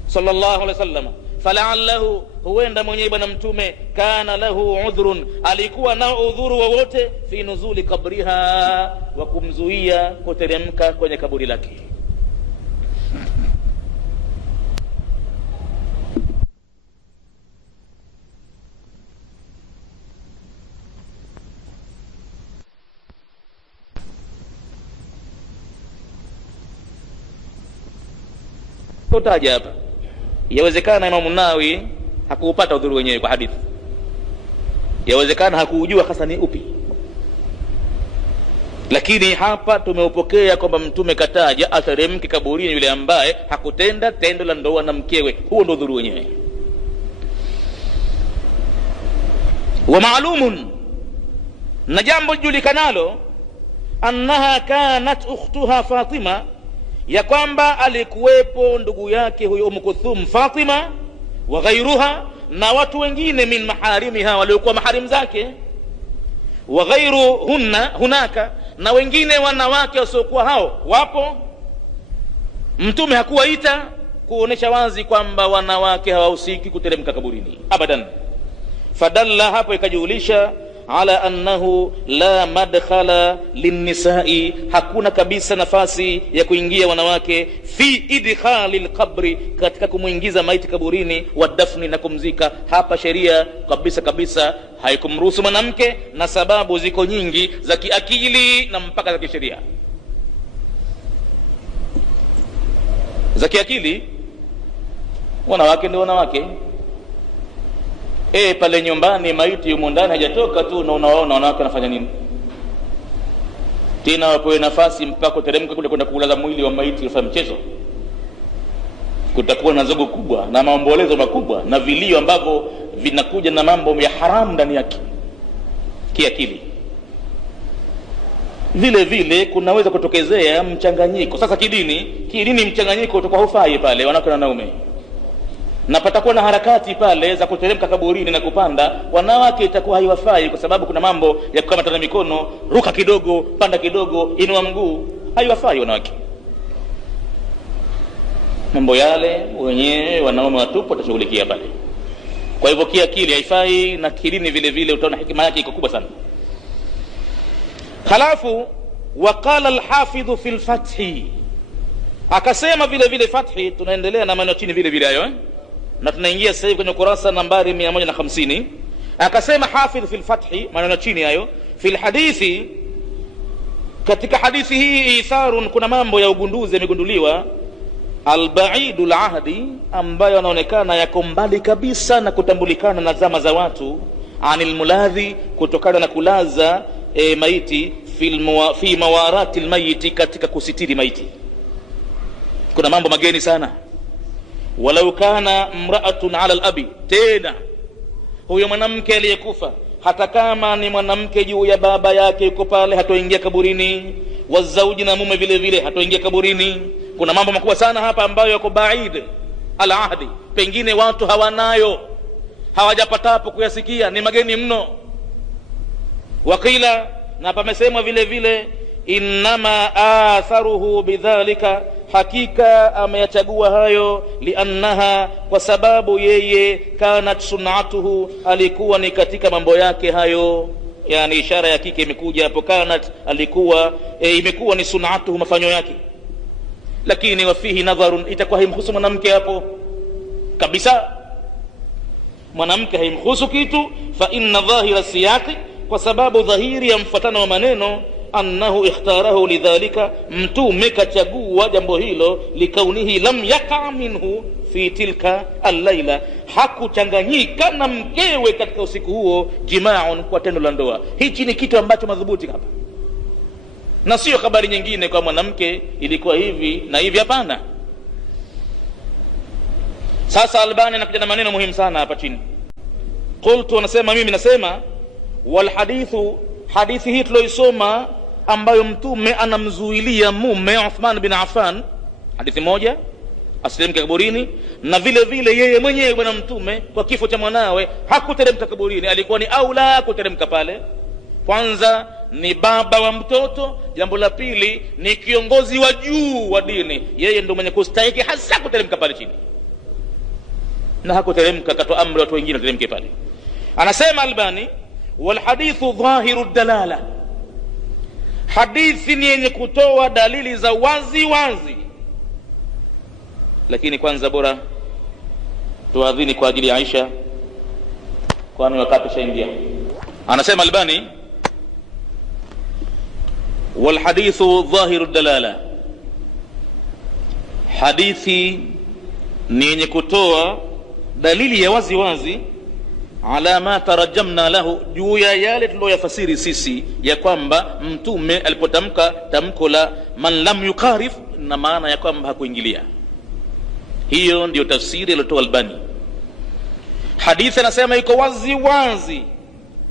sallallahu alaihi wasallam. Fala'allahu, huenda mwenyewe bwana mtume, kana lahu udhrun, alikuwa nao udhuru wowote, fi nuzuli kabriha, wa kumzuia kuteremka kwenye kaburi lake. Tutaja hapa, yawezekana Imam Nawawi hakupata udhuru wenyewe kwa hadithi, yawezekana hakujua hasa ni upi, lakini hapa tumeupokea kwamba mtume kataja ateremke kaburini yule ambaye hakutenda tendo la ndoa na mkewe. Huo ndio udhuru wenyewe. Wa ma'lumun, na jambo julikanalo, annaha kanat ukhtuha Fatima, ya kwamba alikuwepo ndugu yake huyo Kulthum Fatima, wa ghairuha, na watu wengine, min maharimiha, waliokuwa maharimu zake, wa ghairu hunaka, na wengine wanawake wasiokuwa hao wapo. Mtume hakuwaita kuonesha wazi kwamba wanawake hawahusiki kuteremka kaburini abadan. Fadalla, hapo ikajulisha, ala annahu la madkhala linnisai, hakuna kabisa nafasi ya kuingia wanawake, fi idkhali alqabri, katika kumuingiza maiti kaburini, wa dafni, na kumzika. Hapa sheria kabisa haikumruhusu mwanamke, na sababu ziko nyingi za kiakili na mpaka za kisheria. Za kiakili, wanawake ndio wanawake. Pale nyumbani maiti yumo ndani hajatoka tu, na unawaona wanawake wanafanya nini? Tena wapewe nafasi mpaka teremka kule kwenda kulaza mwili wa maiti, ufanye mchezo. Kutakuwa na zogo kubwa na maombolezo makubwa na vilio ambavyo vinakuja na mambo ya haramu ndani yake kiakili. Vile vile kunaweza kutokezea mchanganyiko. Sasa kidini mchanganyiko utakuwa hufai pale wanawake na wanaume, na patakuwa na harakati pale za kuteremka kaburini na kupanda, wanawake itakuwa haiwafai, kwa sababu kuna mambo ya kukamata mikono, ruka kidogo, panda kidogo, inua mguu, haiwafai wanawake. Mambo yale wenyewe wanaume watupu watashughulikia pale. Kwa hivyo kiakili haifai, na kidini vile vile utaona hikima yake iko kubwa sana. Khalafu waqala al-Hafidh fi al-Fath, akasema vile vile Fathi, tunaendelea na maneno chini vile vile hayo, na tunaingia sasa hivi kwenye kurasa nambari 150. Akasema Hafidh fi al-Fath, maneno chini hayo, fi al-hadithi, katika hadithi hii itharun, kuna mambo ya ugunduzi yamegunduliwa, al-ba'idul ahdi, ambayo yanaonekana yako mbali kabisa na kutambulikana na zama za watu, anil muladhi, kutokana na kulaza maiti, fi mawarati al-mayiti, katika kusitiri maiti. Kuna mambo mageni sana. Walau kana mraatun ala al-abi, tena huyo mwanamke aliyekufa, hata kama ni mwanamke juu ya baba yake yuko pale, hatoingia kaburini. Wazauji, na mume vile vile hatoingia kaburini. Kuna mambo makubwa sana hapa ambayo yako baid al-ahdi, pengine watu hawanayo, hawajapatapo kuyasikia, ni mageni mno. Wakila, na pamesemwa vile vile, innama atharuhu bidhalika, hakika ameyachagua hayo, liannaha, kwa sababu yeye, kanat sunatuhu, alikuwa ni katika mambo yake hayo. Yani ishara ya kike imekuja hapo, kanat, alikuwa, imekuwa ni sunatuhu, mafanyo yake. Lakini wafihi nadharun, itakuwa haimhusu mwanamke hapo kabisa. Mwanamke haimhusu kitu, fa inna dhahira siyaqi, kwa sababu dhahiri ya mfuatano wa maneno, annahu ikhtarahu lidhalika, mtume kachagua jambo hilo, likaunihi lam yaqa minhu fi tilka al-laila, hakuchanganyika na mkewe katika usiku huo, jimaun, kwa tendo la ndoa. Hichi ni kitu ambacho madhubuti hapa, na sio habari nyingine kwa mwanamke ilikuwa hivi na hivi, hapana. Sasa Albani anakuja na maneno muhimu sana hapa chini. Qultu, anasema mimi nasema, wal hadithu, hadithi hii tuloisoma ambayo mtume anamzuilia mume Uthman bin Affan, hadithi moja, asiteremke kaburini. Na vile vile yeye mwenyewe bwana mtume kwa kifo cha mwanawe hakuteremka kaburini, alikuwa ni aula kuteremka pale. Kwanza ni baba wa mtoto, jambo la pili ni kiongozi wa juu wa dini, yeye ndio mwenye kustahiki hasa kuteremka pale chini, na hakuteremka, katoa amri watu wengine wateremke pale. Anasema Albani, wal hadithu dhahiru dalala, hadithi ni yenye kutoa dalili za wazi wazi. Lakini kwanza bora tuadhini kwa ajili ya Aisha, kwani wakati shaingia. Anasema Albani, wal hadithu dhahiru dalala, hadithi ni yenye kutoa dalili ya wazi wazi, ala ma tarajamna lahu, juu ya yale tuliyoyafasiri sisi, ya kwamba mtume alipotamka tamko la man lam yukarif, na maana ya kwamba hakuingilia. Hiyo ndio tafsiri iliyotoa Albani. Hadithi anasema iko wazi wazi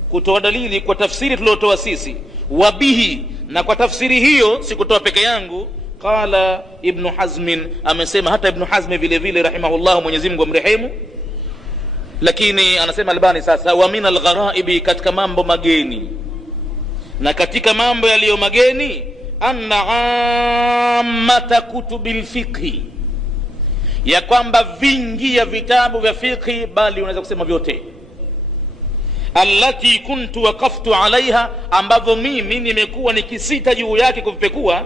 kutoa dalili kwa tafsiri tuliyotoa sisi. Wabihi, na kwa tafsiri hiyo sikutoa peke yangu, qala Ibn Hazm, amesema hata Ibn Hazm vile vile rahimahullah, Mwenyezi Mungu amrehemu. Lakini anasema Albani sasa, wa min algharaibi, katika mambo mageni, na katika mambo yaliyo mageni, anna ammata kutubil fiqhi, ya kwamba vingi ya vitabu vya fiqhi, bali unaweza kusema vyote, allati kuntu waqaftu alaiha, ambavyo mimi nimekuwa nikisita juu yake kuvipekua,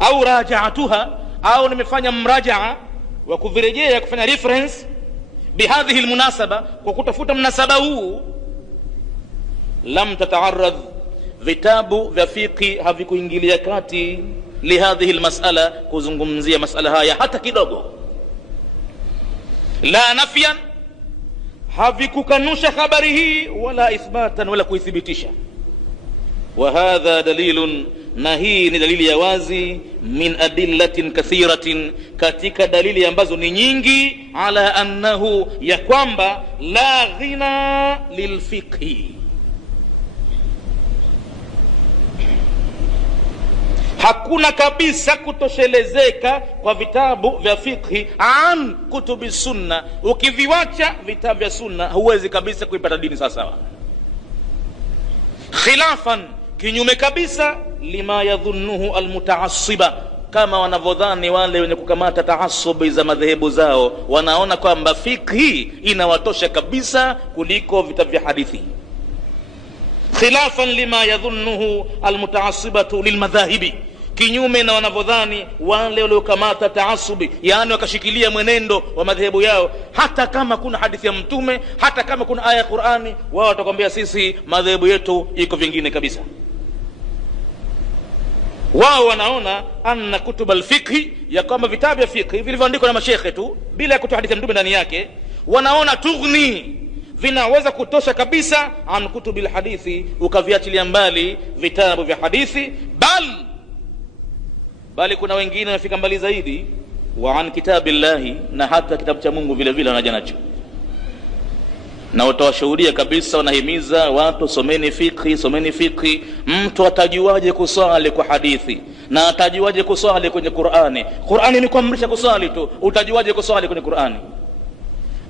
au rajaatuha, au nimefanya mrajaa wa kuvirejea, kufanya reference bihadhihi almunasaba, kwa kutafuta mnasaba huu, lam tata'arrad, vitabu vya fiqhi havikuingilia kati lihadhihi almas'ala, kuzungumzia masala haya hata kidogo. La nafyan, havikukanusha habari hii, wala ithbatan, wala kuithibitisha. Wa hadha dalilun, na hii ni dalili ya wazi, min adillatin kathiratin, katika dalili ambazo ni nyingi, ala annahu, ya kwamba la ghina lilfiqhi, hakuna kabisa kutoshelezeka kwa vitabu vya fiqhi an kutubi sunna. Ukiviwacha vitabu vya sunna huwezi kabisa kuipata dini sawa. Khilafan, kinyume kabisa, lima yadhunnuhu almutaassiba, kama wanavodhani wale wenye kukamata taassubi za madhehebu zao, wanaona kwamba fiqhi inawatosha kabisa kuliko vitabu vya hadithi. Khilafan lima yadhunnuhu almutaassibatu lilmadhahibi, kinyume na wanavodhani wale waliokamata taasubi, yani wakashikilia mwenendo wa madhehebu yao, hata kama kuna hadithi ya mtume, hata kama kuna aya ya Qur'ani, wao watakwambia sisi madhehebu yetu iko vingine kabisa. Wao wanaona anna kutubal fiqhi, ya kwamba vitabu vya fiqhi vilivyoandikwa na mashekhe tu bila kutoa hadithi ya mtume ndani yake, wanaona tughni, vinaweza kutosha kabisa an kutubil hadithi, ukaviachilia mbali vitabu vya hadithi. Bali kuna wengine wanafika mbali zaidi, wa an kitabillahi, na hata kitabu cha Mungu vile vile wanaja nacho, na watawashuhudia kabisa, wanahimiza watu someni fiqhi, someni fiqhi. Mtu atajuaje kuswali kwa hadithi, na atajuaje kuswali kwenye Qur'ani? Qur'ani ni kuamrisha kuswali tu, utajuaje kuswali kwenye Qur'ani?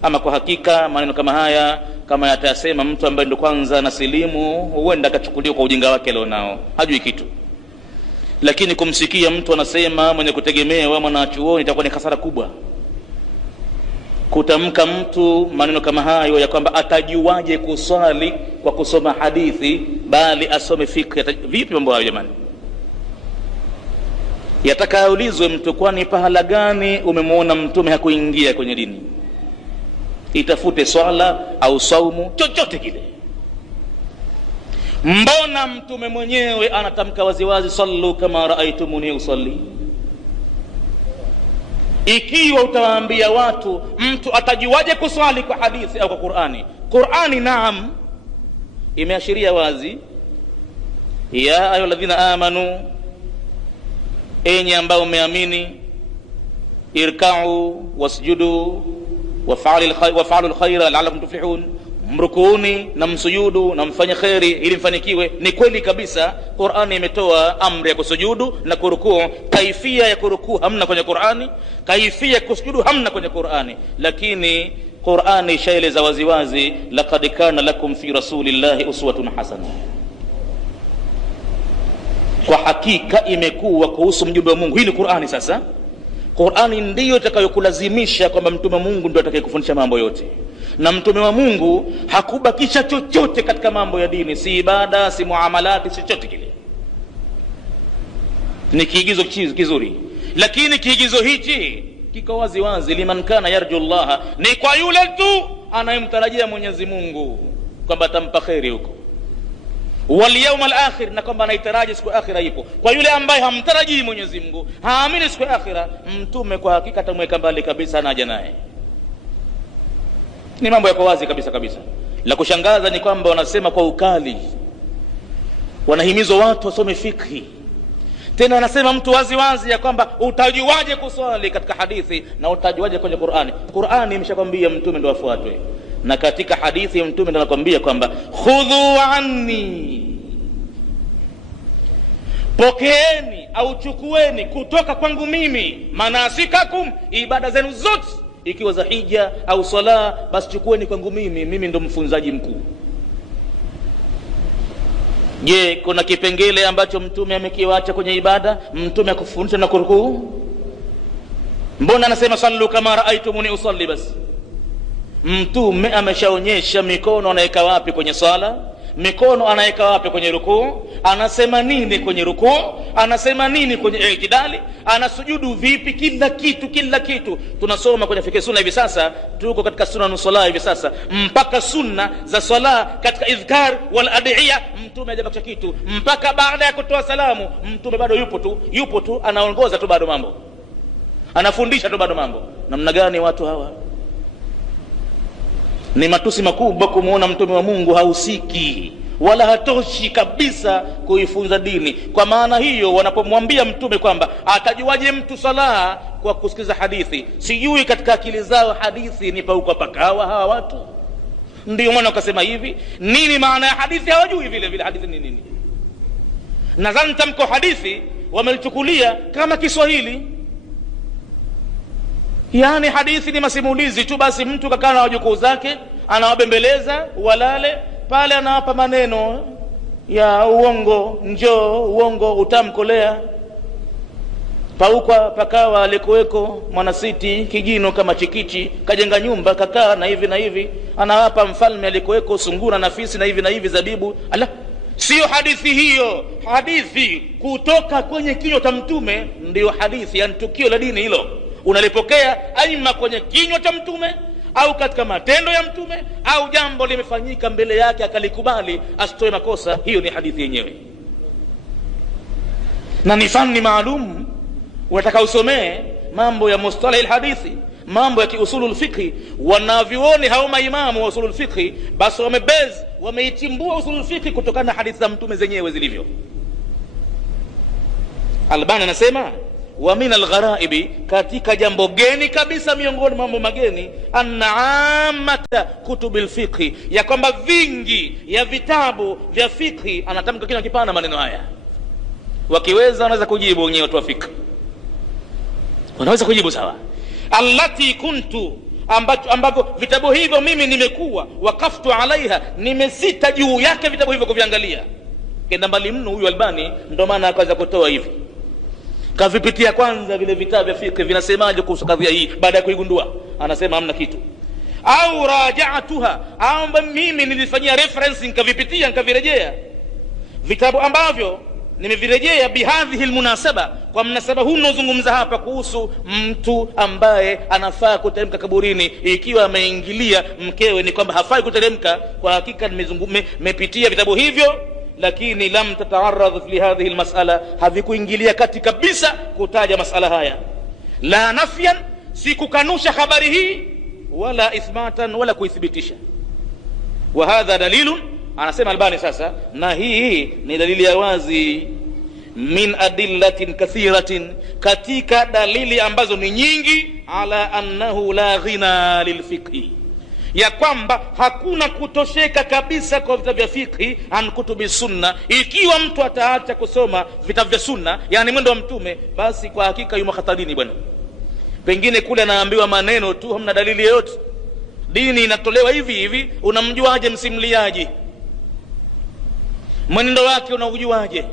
Ama kwa hakika maneno kama haya, kama yatasema mtu ambaye ndo kwanza anasilimu, huenda akachukuliwa kwa ujinga wake leo nao, hajui kitu. Lakini kumsikia mtu anasema mwenye kutegemewa mwanachuoni, itakuwa ni hasara kubwa. Kutamka mtu maneno kama hayo ya kwamba atajuaje kuswali kwa kusoma hadithi, bali asome fiqh, vipi mambo hayo jamani? Yatakaulizwe mtu, kwani pahala gani umemwona mtume hakuingia kwenye dini? Itafute swala au saumu, chochote kile. Mbona mtume mwenyewe anatamka waziwazi, sallu kama raaitumuni usalli? Ikiwa utawaambia watu mtu atajuaje kuswali kwa hadithi au kwa Qur'ani, Qur'ani naam imeashiria wazi, ya ayyuhalladhina amanu, enyi ambao umeamini, irka'u wasjudu waf'alul khayra la'allakum tuflihun, mrukuuni na msujudu na mfanye khairi ili mfanikiwe. Ni kweli kabisa Qur'ani imetoa amri ya kusujudu na kurukuu. Kaifia ya kurukuu hamna kwenye Qur'ani, kaifia ya kusujudu hamna kwenye Qur'ani, lakini Qur'ani shaeleza waziwazi, laqad kana lakum fi rasulillahi uswatun hasana. Kwa hakika imekuwa kuhusu mjumbe wa Mungu. Hii ni Qur'ani. Sasa Qur'ani ndiyo itakayokulazimisha kwamba mtume wa Mungu ndio atakayekufundisha mambo yote, na mtume wa Mungu hakubakisha chochote katika mambo ya dini, si ibada, si muamalati, si chochote kile. Ni kiigizo kizuri, lakini kiigizo hichi kiko wazi wazi, liman kana yarju Allah, ni kwa yule tu anayemtarajia Mwenyezi Mungu kwamba atampa khairi huko, wal yawmal akhir, na kwamba anaitaraji siku akhira ipo. Kwa yule ambaye hamtarajii Mwenyezi Mungu, haamini siku akhira, mtume kwa hakika atamweka mbali kabisa na haja naye. Ni mambo yako wazi kabisa kabisa. La kushangaza ni kwamba wanasema kwa ukali, wanahimizwa watu wasome fikhi. Tena wanasema mtu wazi wazi ya kwamba utajuaje kuswali katika hadithi na utajuaje kwenye Qur'ani. Qur'ani imeshakwambia mtume ndio afuatwe, na katika hadithi ya mtume ndio anakuambia kwamba khudhu anni, pokeeni au chukueni kutoka kwangu mimi, manasikakum, ibada zenu zote, ikiwa za hija au sala, basi chukueni kwangu mimi ndo mfunzaji mkuu. Je, kuna kipengele ambacho mtume amekiacha kwenye ibada? Mtume akufundisha na kurukuu? Mbona anasema sallu kama raaitumuni usalli? Basi mtume ameshaonyesha mikono anaweka wapi kwenye sala, mikono anaweka wapi kwenye rukuu, anasema nini kwenye rukuu, anasema nini kwenye ikidali, anasujudu vipi, kila kitu tunasoma kwenye fiqh sunna. Hivi sasa tuko katika sunna nusala, hivi sasa mpaka sunna za sala katika izkar wal adhiya mtume hajabakisha kitu. Mpaka baada ya kutoa salamu mtume bado yupo tu anaongoza tu bado mambo, anafundisha tu bado mambo. Namna gani watu hawa? Ni matusi makubwa kumuona mtume wa Mungu hausiki wala hatoshi kabisa kuifunza dini. Kwa maana hiyo wanapomwambia mtume kwamba atajuaje mtu sala kwa kusikiza hadithi, sijui katika akili zao hadithi ni pauka pakawa hawa watu. Ndio maana wakasema hivi, nini maana ya hadithi hawajui vile vile hadithi ni nini. Nadhani tamko hadithi wamelichukulia kama Kiswahili, yani hadithi ni masimulizi tu, basi mtu kakaa na wajukuu zake anawabembeleza walale pale, anawapa maneno ya uongo, njoo uongo utamkolea, pauka pakawa alikuweko mwanasiti kijino kama chikichi, kajenga nyumba kakaa na hivi na hivi, anawapa mfalme alikuweko sungura nafisi na hivi zabibu. Ala, sio hadithi hiyo. Hadithi kutoka kwenye kinywa cha mtume ndio hadithi, yani tukio la dini hilo unalipokea aima kwenye kinywa cha mtume au katika matendo ya mtume, au jambo limefanyika mbele yake akalikubali asitoe makosa. Hiyo ni hadithi yenyewe, na ni fani maalum. Unataka usomee mambo ya mustalah alhadithi, mambo ya kiusulul fiqh, wanavioni hao maimamu wa usulul fiqh, basi wameitimbua usulul fiqh kutokana na hadithi za mtume zenyewe zilivyo. Albani anasema wa min algharaibi, katika jambo geni kabisa miongoni mambo mageni, an'amata kutubil fiqh, ya kwamba vingi ya vitabu vya fiqh. Anatamka kina kipana maneno haya, wakiweza wanaweza kujibu wenyewe watu wa fiqh, wanaweza kujibu sawa. Allati kuntu, ambavyo vitabu hivyo mimi nimekuwa wakaftu alaiha, nimesita juu yake vitabu hivyo kuviangalia. Kenda mbali mno huyu Albani, ndio maana akaanza kutoa hivi, kavipitia kwanza vile vitabu vya fiqh vinasemaje kuhusu kadhia hii. Baada ya kuigundua anasema hamna kitu. Au rajaatuha, au mimi nilifanyia reference, nikavipitia nikavirejea vitabu ambavyo nimevirejea bihadhihi almunasaba, kwa mnasaba huu unaozungumza hapa kuhusu mtu ambaye anafaa kuteremka kaburini ikiwa ameingilia mkewe, ni kwamba hafai kuteremka. Kwa hakika nimepitia vitabu hivyo, lakini lam tata'arrad li hadhihi almas'ala, havikuingilia kati kabisa kutaja masala haya. La nafyan, sikukanusha habari hii, wala ithbatan, wala kuithibitisha. Wa hadha dalilun, anasema Albani sasa, na hii ni dalili ya wazi, min adillatin kathiratin, katika dalili ambazo ni nyingi, ala annahu la ghina lilfiqhi, ya kwamba hakuna kutosheka kabisa kwa vitabu vya fiqh an kutubi sunna. Ikiwa mtu ataacha kusoma vitabu vya sunna, yani mwendo wa mtume, basi kwa hakika yumo hatarini bwana. Pengine kule anaambiwa maneno tu, hamna dalili yoyote, dini inatolewa hivi hivi. Unamjuaje msimuliaji? Mwenendo wake unaujuaje?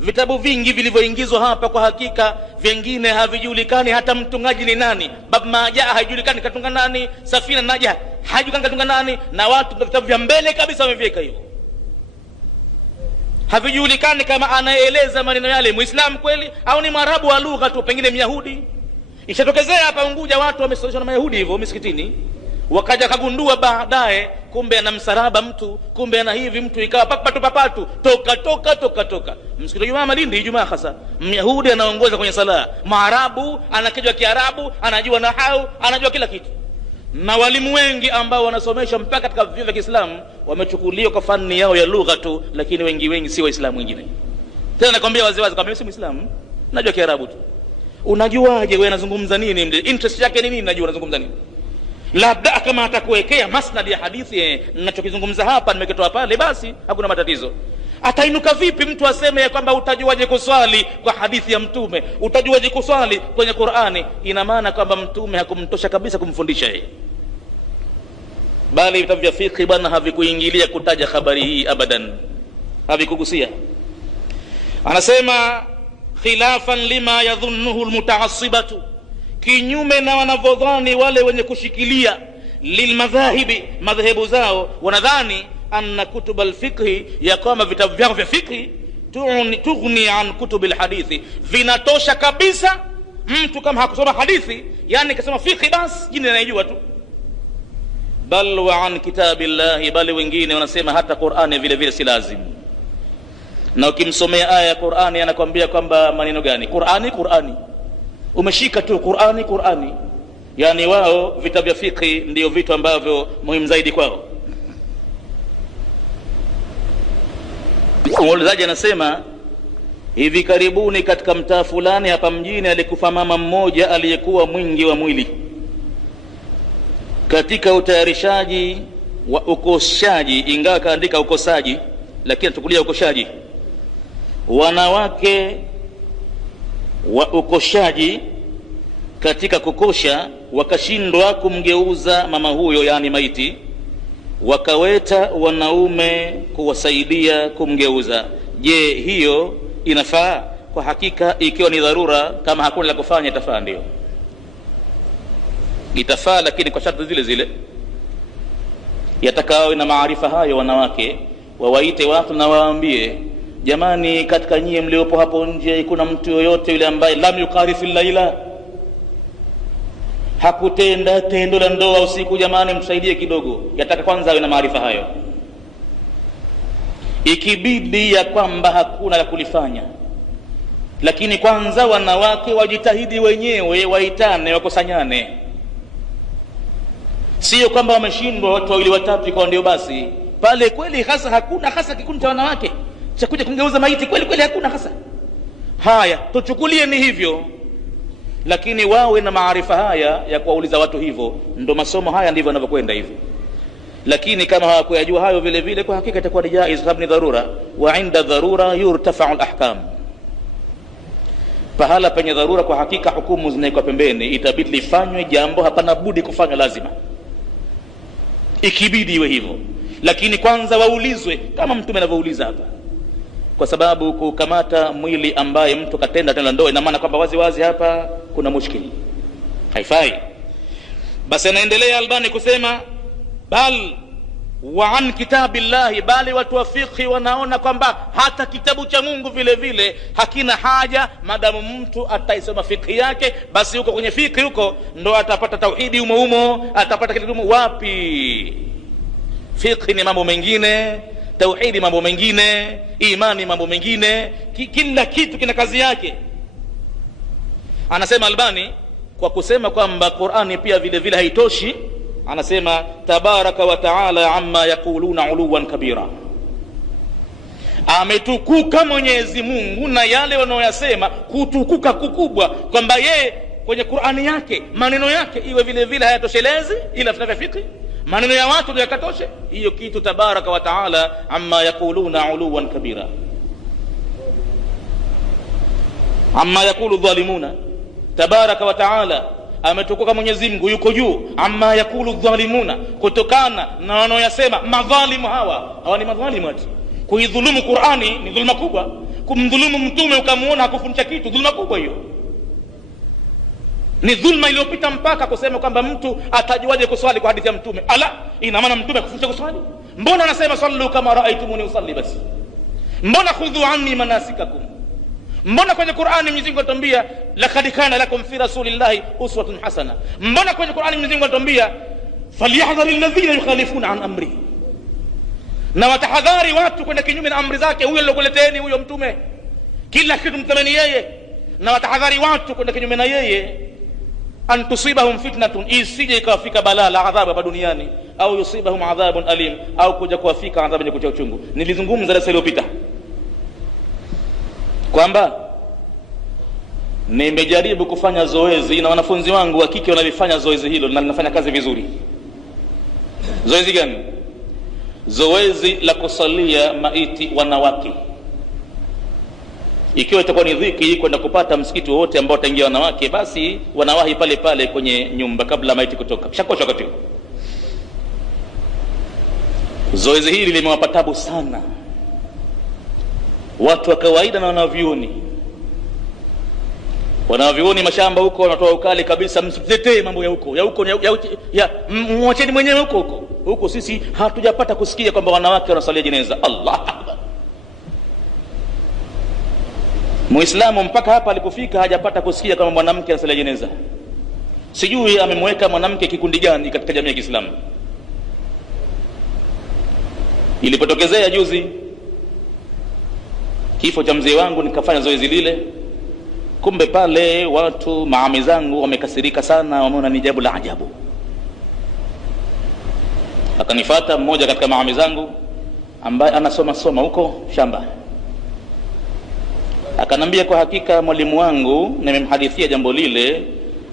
Vitabu vingi vilivyoingizwa hapa kwa hakika vingine havijulikani hata mtungaji ni nani. Bab Majaa haijulikani katunga nani, Safina Naja haijulikani katunga nani, na watu vitabu vya mbele kabisa wameviweka hivyo. Havijulikani kama anaeleza maneno yale Muislamu kweli au ni Mwarabu wa lugha tu, pengine Myahudi. Ishatokezea hapa Unguja watu wamesomeshwa na Mayahudi hivyo misikitini, wakaja kagundua baadaye kumbe ana msaraba mtu, kumbe ana hivi mtu, ikawa papatu toka msikiti wa Jumaa Malindi. Ijumaa hasa Myahudi anaongoza kwenye sala, Mwarabu anakijua Kiarabu, anajua nahau, anajua kila kitu. Na walimu wengi ambao wanasomesha mpaka katika vyuo vya Kiislamu wamechukuliwa kwa fani yao ya lugha tu, lakini wengi si Waislamu wengine. Tena nakwambia waziwazi kama mimi si Muislamu, najua Kiarabu tu. Unajuaje wewe anazungumza nini? Interest yake ni nini? Najua anazungumza nini. Labda kama atakuwekea masnad ya hadithi, ninachokizungumza hapa nimekitoa pale, basi hakuna matatizo. Atainuka vipi mtu aseme kwamba utajuaje kuswali kwa hadithi ya mtume, utajuaje kuswali kwenye Qur'ani? Ina maana kwamba mtume hakumtosha kabisa kumfundisha yeye, bali vitabu vya fiqh bwana havikuingilia kutaja habari hii abadan, havikugusia. Anasema khilafan lima yadhunnuhu almutaassibatu, kinyume na wanavyodhani wale wenye kushikilia lilmadhahibi, madhehebu zao wanadhani anna kutub alfiqhi, ya kwamba vitabu vyao vya fiqhi tughni an kutub alhadithi, vinatosha kabisa mtu kama hakusoma hadithi, yani kasoma fiqhi basi jini anayejua tu. Bal wa an kitabillahi, bali wengine wanasema hata Qur'ani vile vile si lazima. Na ukimsomea aya ya Qur'ani anakuambia kwamba maneno gani? Qur'ani umeshika tu Qur'ani. Yani wao vitabu vya fiqh ndio vitu ambavyo muhimu zaidi kwao. Muulizaji anasema hivi karibuni katika mtaa fulani hapa mjini alikufa mama mmoja aliyekuwa mwingi wa mwili. Katika utayarishaji wa ukoshaji, ingawa kaandika ukosaji lakini tukulia ukoshaji, wanawake wa ukoshaji katika kukosha wakashindwa kumgeuza mama huyo, yani maiti, wakaweta wanaume kuwasaidia kumgeuza. Je, hiyo inafaa? Kwa hakika ikiwa ni dharura, kama hakuna la kufanya itafaa, ndio itafaa, lakini kwa sharti zile zile. Yatakao na maarifa hayo wanawake wawaite watu na waambie, jamani, katika nyie mliopo hapo nje kuna mtu yoyote yule ambaye lam yuqarifu laila, hakutenda tendo la ndoa usiku, jamani msaidie kidogo. Yataka kwanza awe na maarifa hayo. Ikibidi ya kwamba hakuna la kulifanya, lakini kwanza wanawake wajitahidi wenyewe, waitane, wakosanyane. Sio kwamba wameshindwa watu wawili watatu kwa ndio basi pale. Kweli hasa hakuna hasa kikundi cha wanawake cha kuja kumgeuza maiti, kweli hakuna hasa. Haya, tuchukulie ni hivyo, lakini wawe na maarifa haya ya kuwauliza watu hivyo. Ndo masomo haya ndivyo yanavyokwenda hivyo. Lakini kama hawakuyajua hayo vile vile, kwa hakika itakuwa ni jaiz, sababu ni dharura. Wa inda dharura yurtafa'u alahkam, pahala penye dharura kwa hakika hukumu zinaikwa pembeni. Itabidi lifanywe jambo, hapana budi kufanywa, lazima ikibidi iwe hivyo. Lakini kwanza waulizwe kama mtume anavyouliza hapa, kwa sababu kukamata mwili ambaye mtu katenda tena ndoa, ina maana kwamba wazi wazi hapa kuna mushkili, haifai. Basi anaendelea Albani kusema bal wa an kitabillahi, bali watu wa fiqh wanaona kwamba hata kitabu cha Mungu vile vile hakina haja, madamu mtu ataisoma fiqh yake, basi huko kwenye fiqh huko ndo atapata tauhidi umo, atapata kitu umo. Wapi? Fiqh ni mambo mengine, tauhidi mambo mengine, imani mambo mengine, kila kitu kina kazi yake. Anasema Albani kwa kusema kwamba Qur'ani pia vile vile haitoshi, anasema tabaraka wa taala amma yaquluna uluwan kabira, ametukuka Mwenyezi Mungu na yale wanaoyasema kutukuka kukubwa, kwamba yeye kwenye Qur'ani yake maneno yake iwe vile vile hayatoshelezi ila tunavyo fiqh, maneno ya watu ndio yakatoshe hiyo kitu. Tabaraka wa taala amma yaquluna uluwan kabira, amma yaqulu dhalimuna. Tabaraka wa taala ametokoka Mwenyezi Mungu yuko juu, amma yaqulu dhalimuna, kutokana na wanaoyasema madhalimu. Hawa ni madhalimu. Ati kuidhulumu Qur'ani ni dhulma kubwa. Kumdhulumu mtume ukamuona hakufundisha kitu, dhulma kubwa hiyo. Ni dhulma iliyopita mpaka kusema kwamba mtu atajuaje kuswali kwa hadithi ya mtume. Ala, ina maana mtume akufundisha kuswali? Mbona anasema sallu kama raaitumuni usalli basi? Mbona khudhu anni manasikakum? Mbona kwenye Qur'ani Mwenyezi Mungu anatuambia laqad kana lakum fi rasulillahi uswatun hasana? Mbona kwenye Qur'ani Mwenyezi Mungu anatuambia falyahdharil ladhina yukhalifuna an amri, na watahadhari watu kwenda kinyume na amri zake? Huyo aliyokuleteeni huyo mtume, kila kitu mtamani yeye, na watahadhari watu kwenda kinyume na yeye. An tusibahum fitnatun, isije ikawafika balaa la adhabu hapa duniani, au yusibahum adhabun alim, au kuja kuwafika adhabu yenye kutia uchungu. Nilizungumza darasa iliyopita kwamba nimejaribu kufanya zoezi na wanafunzi wangu wa kike wanalifanya zoezi hilo na linafanya kazi vizuri. Zoezi gani? Zoezi la kusalia maiti wanawake. Ikiwa itakuwa ni dhiki kwenda kupata msikiti wote ambao utaingia wanawake, basi wanawahi pale pale kwenye nyumba kabla maiti kutoka, shakosha wakati. Zoezi hili limewapa tabu sana watu wa kawaida na wanavyuoni. Wanavyuoni mashamba huko wanatoa ukali kabisa, msitetee mambo ya huko mwacheni mwenyewe huko. Sisi hatujapata kusikia kwamba wanawake wanasalia jeneza. Allah akbar. Muislamu mpaka hapa alipofika hajapata kusikia kama mwanamke anasalia jeneza. Sijui amemweka mwanamke kikundi gani katika jamii ya Kiislamu. Ilipotokezea juzi kifo cha mzee wangu, nikafanya zoezi lile. Kumbe pale watu maami zangu wamekasirika sana, wameona ni jambo la ajabu. Akanifuata mmoja katika maami zangu ambaye anasoma huko shamba, akanambia kwa hakika mwalimu wangu nimemhadithia jambo lile,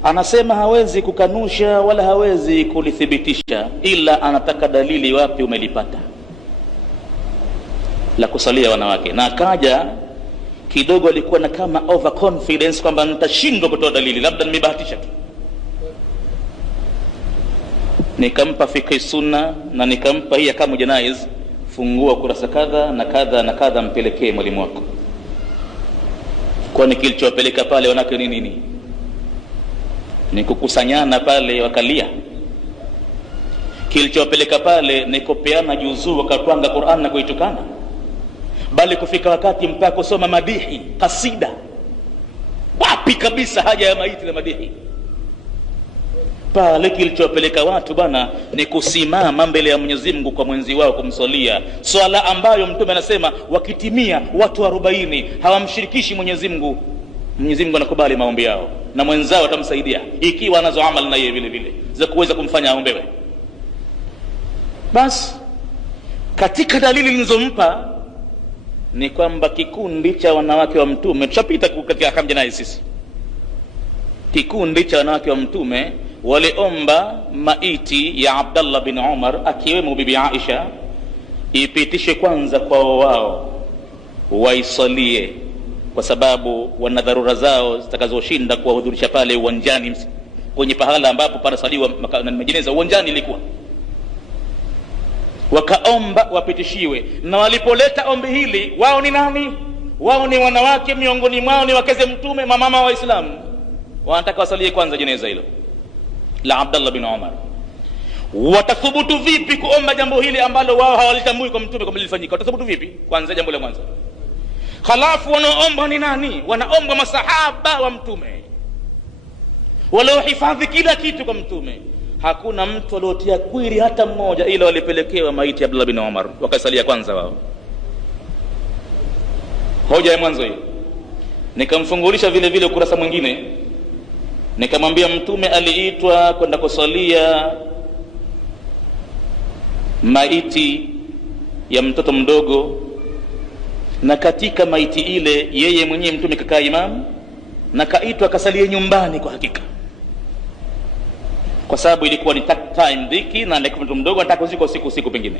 anasema hawezi kukanusha wala hawezi kulithibitisha, ila anataka dalili wapi umelipata la kusalia wanawake. Na akaja kidogo, alikuwa na kama overconfidence kwamba nitashindwa kutoa dalili, labda nimebahatisha tu. Nikampa fiqh sunna na nikampa hii kama janaiz, fungua kurasa kadha na kadha na kadha, mpelekee mwalimu wako. Kwani kilichowapeleka pale wanawake ni nini? Ni kukusanyana pale wakalia. Kilichowapeleka pale ni kupeana juzuu wakatwanga Qur'an na kuitukana, bali kufika wakati mpaka kusoma madihi, kasida. Wapi kabisa haja ya maiti na madihi pale. Kilichowapeleka watu bana ni kusimama mbele ya Mwenyezi Mungu kwa mwenzi wao kumsalia, swala ambayo mtume anasema wakitimia watu 40 hawamshirikishi Mwenyezi Mungu, Mwenyezi Mungu anakubali maombi yao na mwenzao atamsaidia ikiwa anazo amali na yeye vile vile za kuweza kumfanya aombewe. Basi katika dalili nilizompa ni kwamba kikundi cha wanawake wa mtume, tushapita katika kamja naye sisi, kikundi cha wanawake wa mtume waliomba maiti ya Abdullah bin Umar akiwemo bibi Aisha ipitishe kwanza kwa wao waisalie, kwa sababu wana dharura zao zitakazoshinda kuwahudhurisha pale uwanjani kwenye pahala ambapo panasaliwa na majeneza. Uwanjani ilikuwa wakaomba wapitishiwe, na walipoleta ombi hili, wao ni nani? Wao ni wanawake, miongoni mwao ni wakeze mtume, mamama wa Uislamu, wanataka wasalie kwanza jeneza hilo la Abdullah bin Umar. Watathubutu vipi kuomba jambo hili ambalo wao hawalitambui kwa mtume kama lilifanyika? Watathubutu vipi? Kwanza jambo la kwanza. Halafu wanaomba ni nani? Wanaomba masahaba wa mtume waliohifadhi kila kitu kwa mtume. Hakuna mtu aliotia kwiri hata mmoja, ila walipelekewa maiti ya Abdullah bin Umar wakasalia kwanza wao. Hoja ya mwanzo hiyo. Nikamfungulisha vile vile ukurasa mwingine, nikamwambia mtume aliitwa kwenda kusalia maiti ya mtoto mdogo, na katika maiti ile yeye mwenyewe mtume kakaa imam, na kaitwa akasalie nyumbani. Kwa hakika kwa sababu ilikuwa ni time dhiki na alikuwa mtu mdogo anataka kuzika usiku pengine.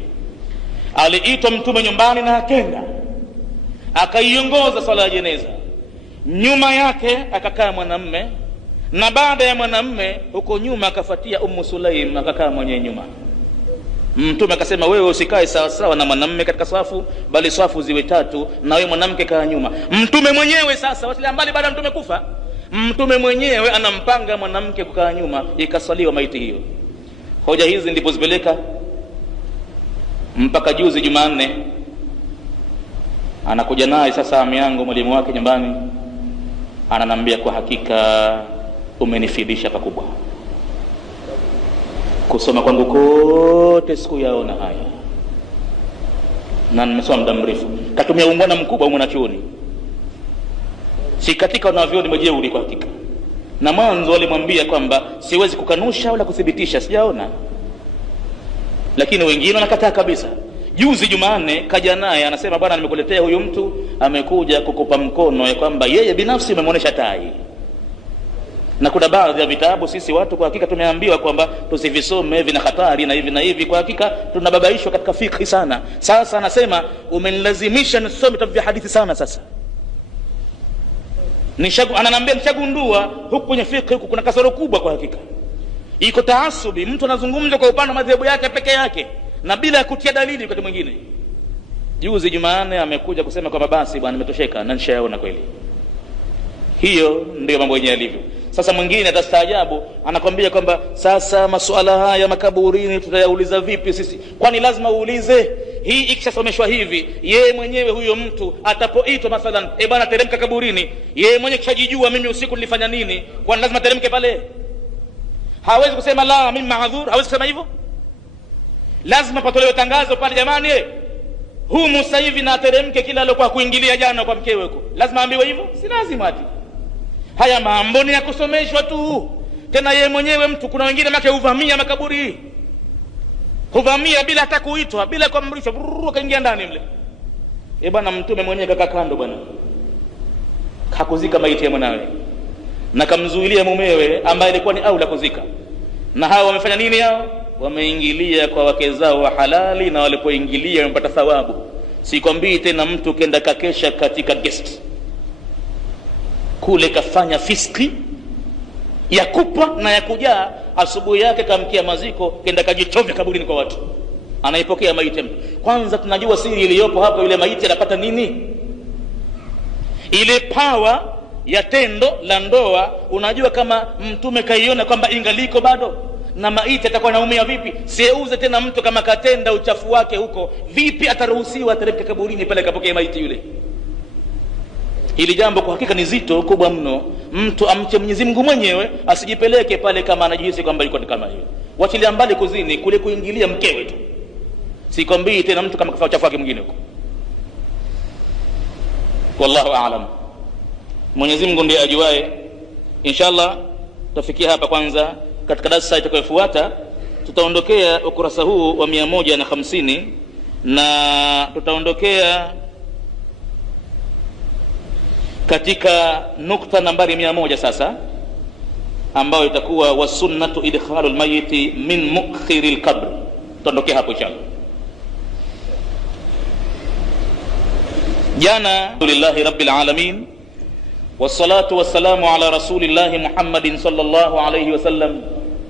Aliitwa mtume nyumbani na akenda akaiongoza swala ya jeneza. Nyuma yake akakaa mwanamume, na baada ya mwanamume huko nyuma akafuatia Sulaim akakaa mwenye nyuma. Mtume akasema, wewe usikae sawa sawa na mwanamume katika safu, bali safu ziwe tatu na wewe mwanamke kaa nyuma. Mtume mwenyewe sasa, wasilia mbali, baada ya mtume kufa, mtume mwenyewe anampanga mwanamke kukaa nyuma, ikasaliwa maiti hiyo. Hoja hizi ndipo zipeleka mpaka juzi Jumanne anakuja naye sasa ami yangu mwalimu wake nyumbani, ananambia, kwa hakika umenifidisha pakubwa. Kusoma kwangu kote siku yaona haya, na nimesoma muda mrefu. Katumia ungwana mkubwa mwanachuoni, si katika wanavyoni majeuri kwa hakika. Na mwanzo walimwambia kwamba siwezi kukanusha wala kuthibitisha, sijaona, lakini wengine wanakataa kabisa. Juzi Jumanne kaja naye anasema, bwana, nimekuletea huyu mtu, amekuja kukupa mkono ya kwamba yeye binafsi umemwonesha tai. Na kuna baadhi ya vitabu sisi watu kwa hakika tumeambiwa kwamba tusivisome, vina hatari na hivi na hivi. Kwa hakika tunababaishwa katika fikhi sana. Sasa anasema umenilazimisha nisome vitabu vya hadithi sana. Sasa ananiambia nishagundua huku kwenye fikhi huku kuna kasoro kubwa kwa hakika. Iko taasubi, mtu anazungumza kwa upande wa madhehebu yake peke yake na bila ya kutia dalili wakati mwingine. Juzi Jumanne amekuja kusema kwamba basi bwana, nimetosheka na nishaona kweli. Hiyo ndio mambo yenyewe yalivyo. Sasa mwingine atastaajabu, anakwambia kwamba sasa masuala haya makaburini tutayauliza vipi sisi? Kwani lazima uulize? Hii ikishasomeshwa hivi, yeye mwenyewe huyo mtu atapoitwa mathalan, bwana teremka kaburini, yeye mwenyewe kishajijua mimi usiku nilifanya nini, kwani lazima teremke pale? Hawezi kusema la mimi maadhur, hawezi kusema hivyo. Lazima patolewe tangazo pale, jamani, humu sasa hivi na teremke kila aliyokuwa kuingilia jana kwa mkewe huko. Lazima ambiwe hivyo? Si lazima ati. Haya mambo ni ya kusomeshwa tu. Tena yeye mwenyewe mtu, kuna wengine make huvamia makaburi, huvamia bila hata kuitwa, bila kuamrishwa, kaingia ndani mle. Bwana, mtume mwenyewe kaka kando bwana, hakuzika maiti ya mwanawe na kamzuilia mumewe ambaye alikuwa ni aula kuzika. Na hao wamefanya nini hao? Wameingilia kwa wake zao wa halali, na walipoingilia wamepata thawabu. Sikwambii tena mtu kenda kakesha katika guest kule kafanya fiski ya kupwa na ya kujaa, asubuhi yake kamkia maziko, kenda kajichovya kaburini kwa watu, anaipokea maiti. Kwanza tunajua siri iliyopo hapo, yule maiti anapata nini? Ile pawa ya tendo la ndoa, unajua kama mtume kaiona kwamba ingaliko bado, na maiti atakuwa naumia vipi? Sieuze tena mtu kama katenda uchafu wake huko, vipi ataruhusiwa ateremke kaburini pale kapokea maiti yule? Hili jambo kwa hakika ni zito kubwa mno. Mtu amche Mwenyezi Mungu mwenyewe, asijipeleke pale kama anajihisi kwamba yuko kama hiyo. Wachilia mbali kuzini, kule kuingilia mkewe tu. Sikwambii tena mtu kama kafanya uchafu wake mwingine huko. Wallahu aalam. Mwenyezi Mungu ndiye ajuaye. Inshallah tutafikia hapa kwanza. Katika darasa itakayofuata tutaondokea ukurasa huu wa 150 na tutaondokea katika nukta nambari 100 sasa, ambayo itakuwa wasunnatu idkhalul mayiti min mukhiril qabr. Tutaondokea hapo inshallah. Jana lillahi rabbil alamin, wassalatu wassalamu ala rasulillahi Muhammadin sallallahu alayhi wasallam.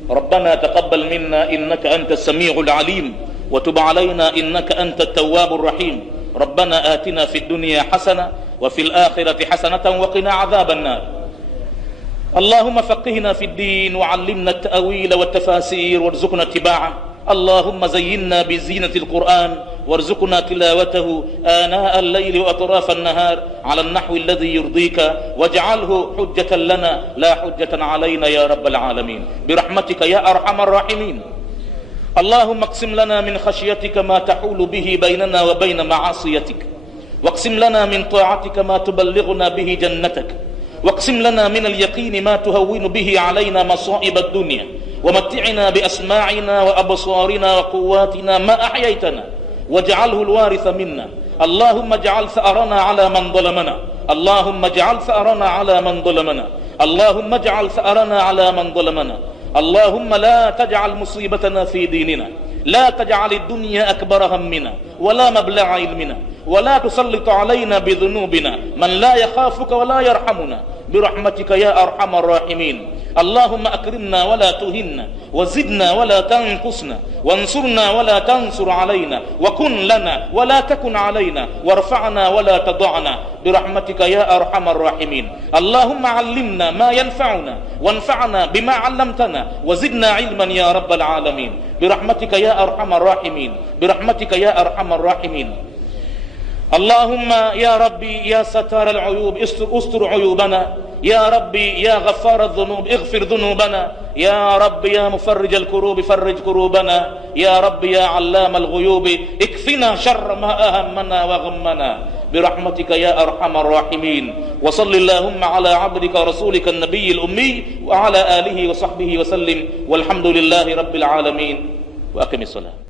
Rabbana taqabbal minna innaka antas samiul alim wa tub alayna innaka antat tawwabur rahim. ربنا آتنا في الدنيا حسنة وفي الآخرة حسنة وقنا عذاب النار. اللهم فقهنا في الدين وعلمنا التأويل والتفاسير وارزقنا اتباعه. اللهم زينا بزينة القرآن وارزقنا تلاوته آناء الليل وأطراف النهار على النحو الذي يرضيك، واجعله حجة لنا لا حجة علينا يا رب العالمين برحمتك يا أرحم الراحمين. اللهم اقسم لنا من خشيتك ما تحول به بيننا وبين معاصيتك، واقسم لنا من طاعتك ما تبلغنا به جنتك، واقسم لنا من اليقين ما تهون به علينا مصائب الدنيا، ومتعنا بأسماعنا وأبصارنا وقواتنا ما أحييتنا، واجعله الوارث منا. اللهم اجعل ثأرنا على من ظلمنا، اللهم اجعل ثأرنا على من ظلمنا، اللهم اجعل ثأرنا على من ظلمنا. Allahumma la taj'al musibatana fi dinina, la taj'al ad-dunya akbara hammina wala mablagha ilmina wala tusallit alaina bidhunubina man la yakhafuka wala yarhamuna birahmatika ya arhamar rahimin. Allahumma akrimna wala tuhinna wazidna wala tanqusna wansurna wala tansur alaina wa kun lana wala takun alaina warfa'na wala tad'ana birahmatika ya arhamar rahimin. Allahumma allimna ma yanfa'una wanfa'na bima 'allamtana wazidna ilman ya rabbal alamin birahmatika ya arhamar rahimin birahmatika ya arhamar rahimin. Allahumma ya Rabbi ya satar al-uyub ustur uyubana, ya Rabbi ya ghaffar adh-dhunub ighfir dhunubana, ya Rabbi ya mufarrij al-kurub farrij kurubana, ya Rabbi ya allam al-ghuyub ikfina sharra ma ahammana wa ghammana birahmatika ya arhamar rahimin. Wa sallallahu ala abdika rasulika an-nabiy al-ummi wa ala alihi wa sahbihi wa sallim walhamdulillahi rabbil alamin. Wa aqimis salat.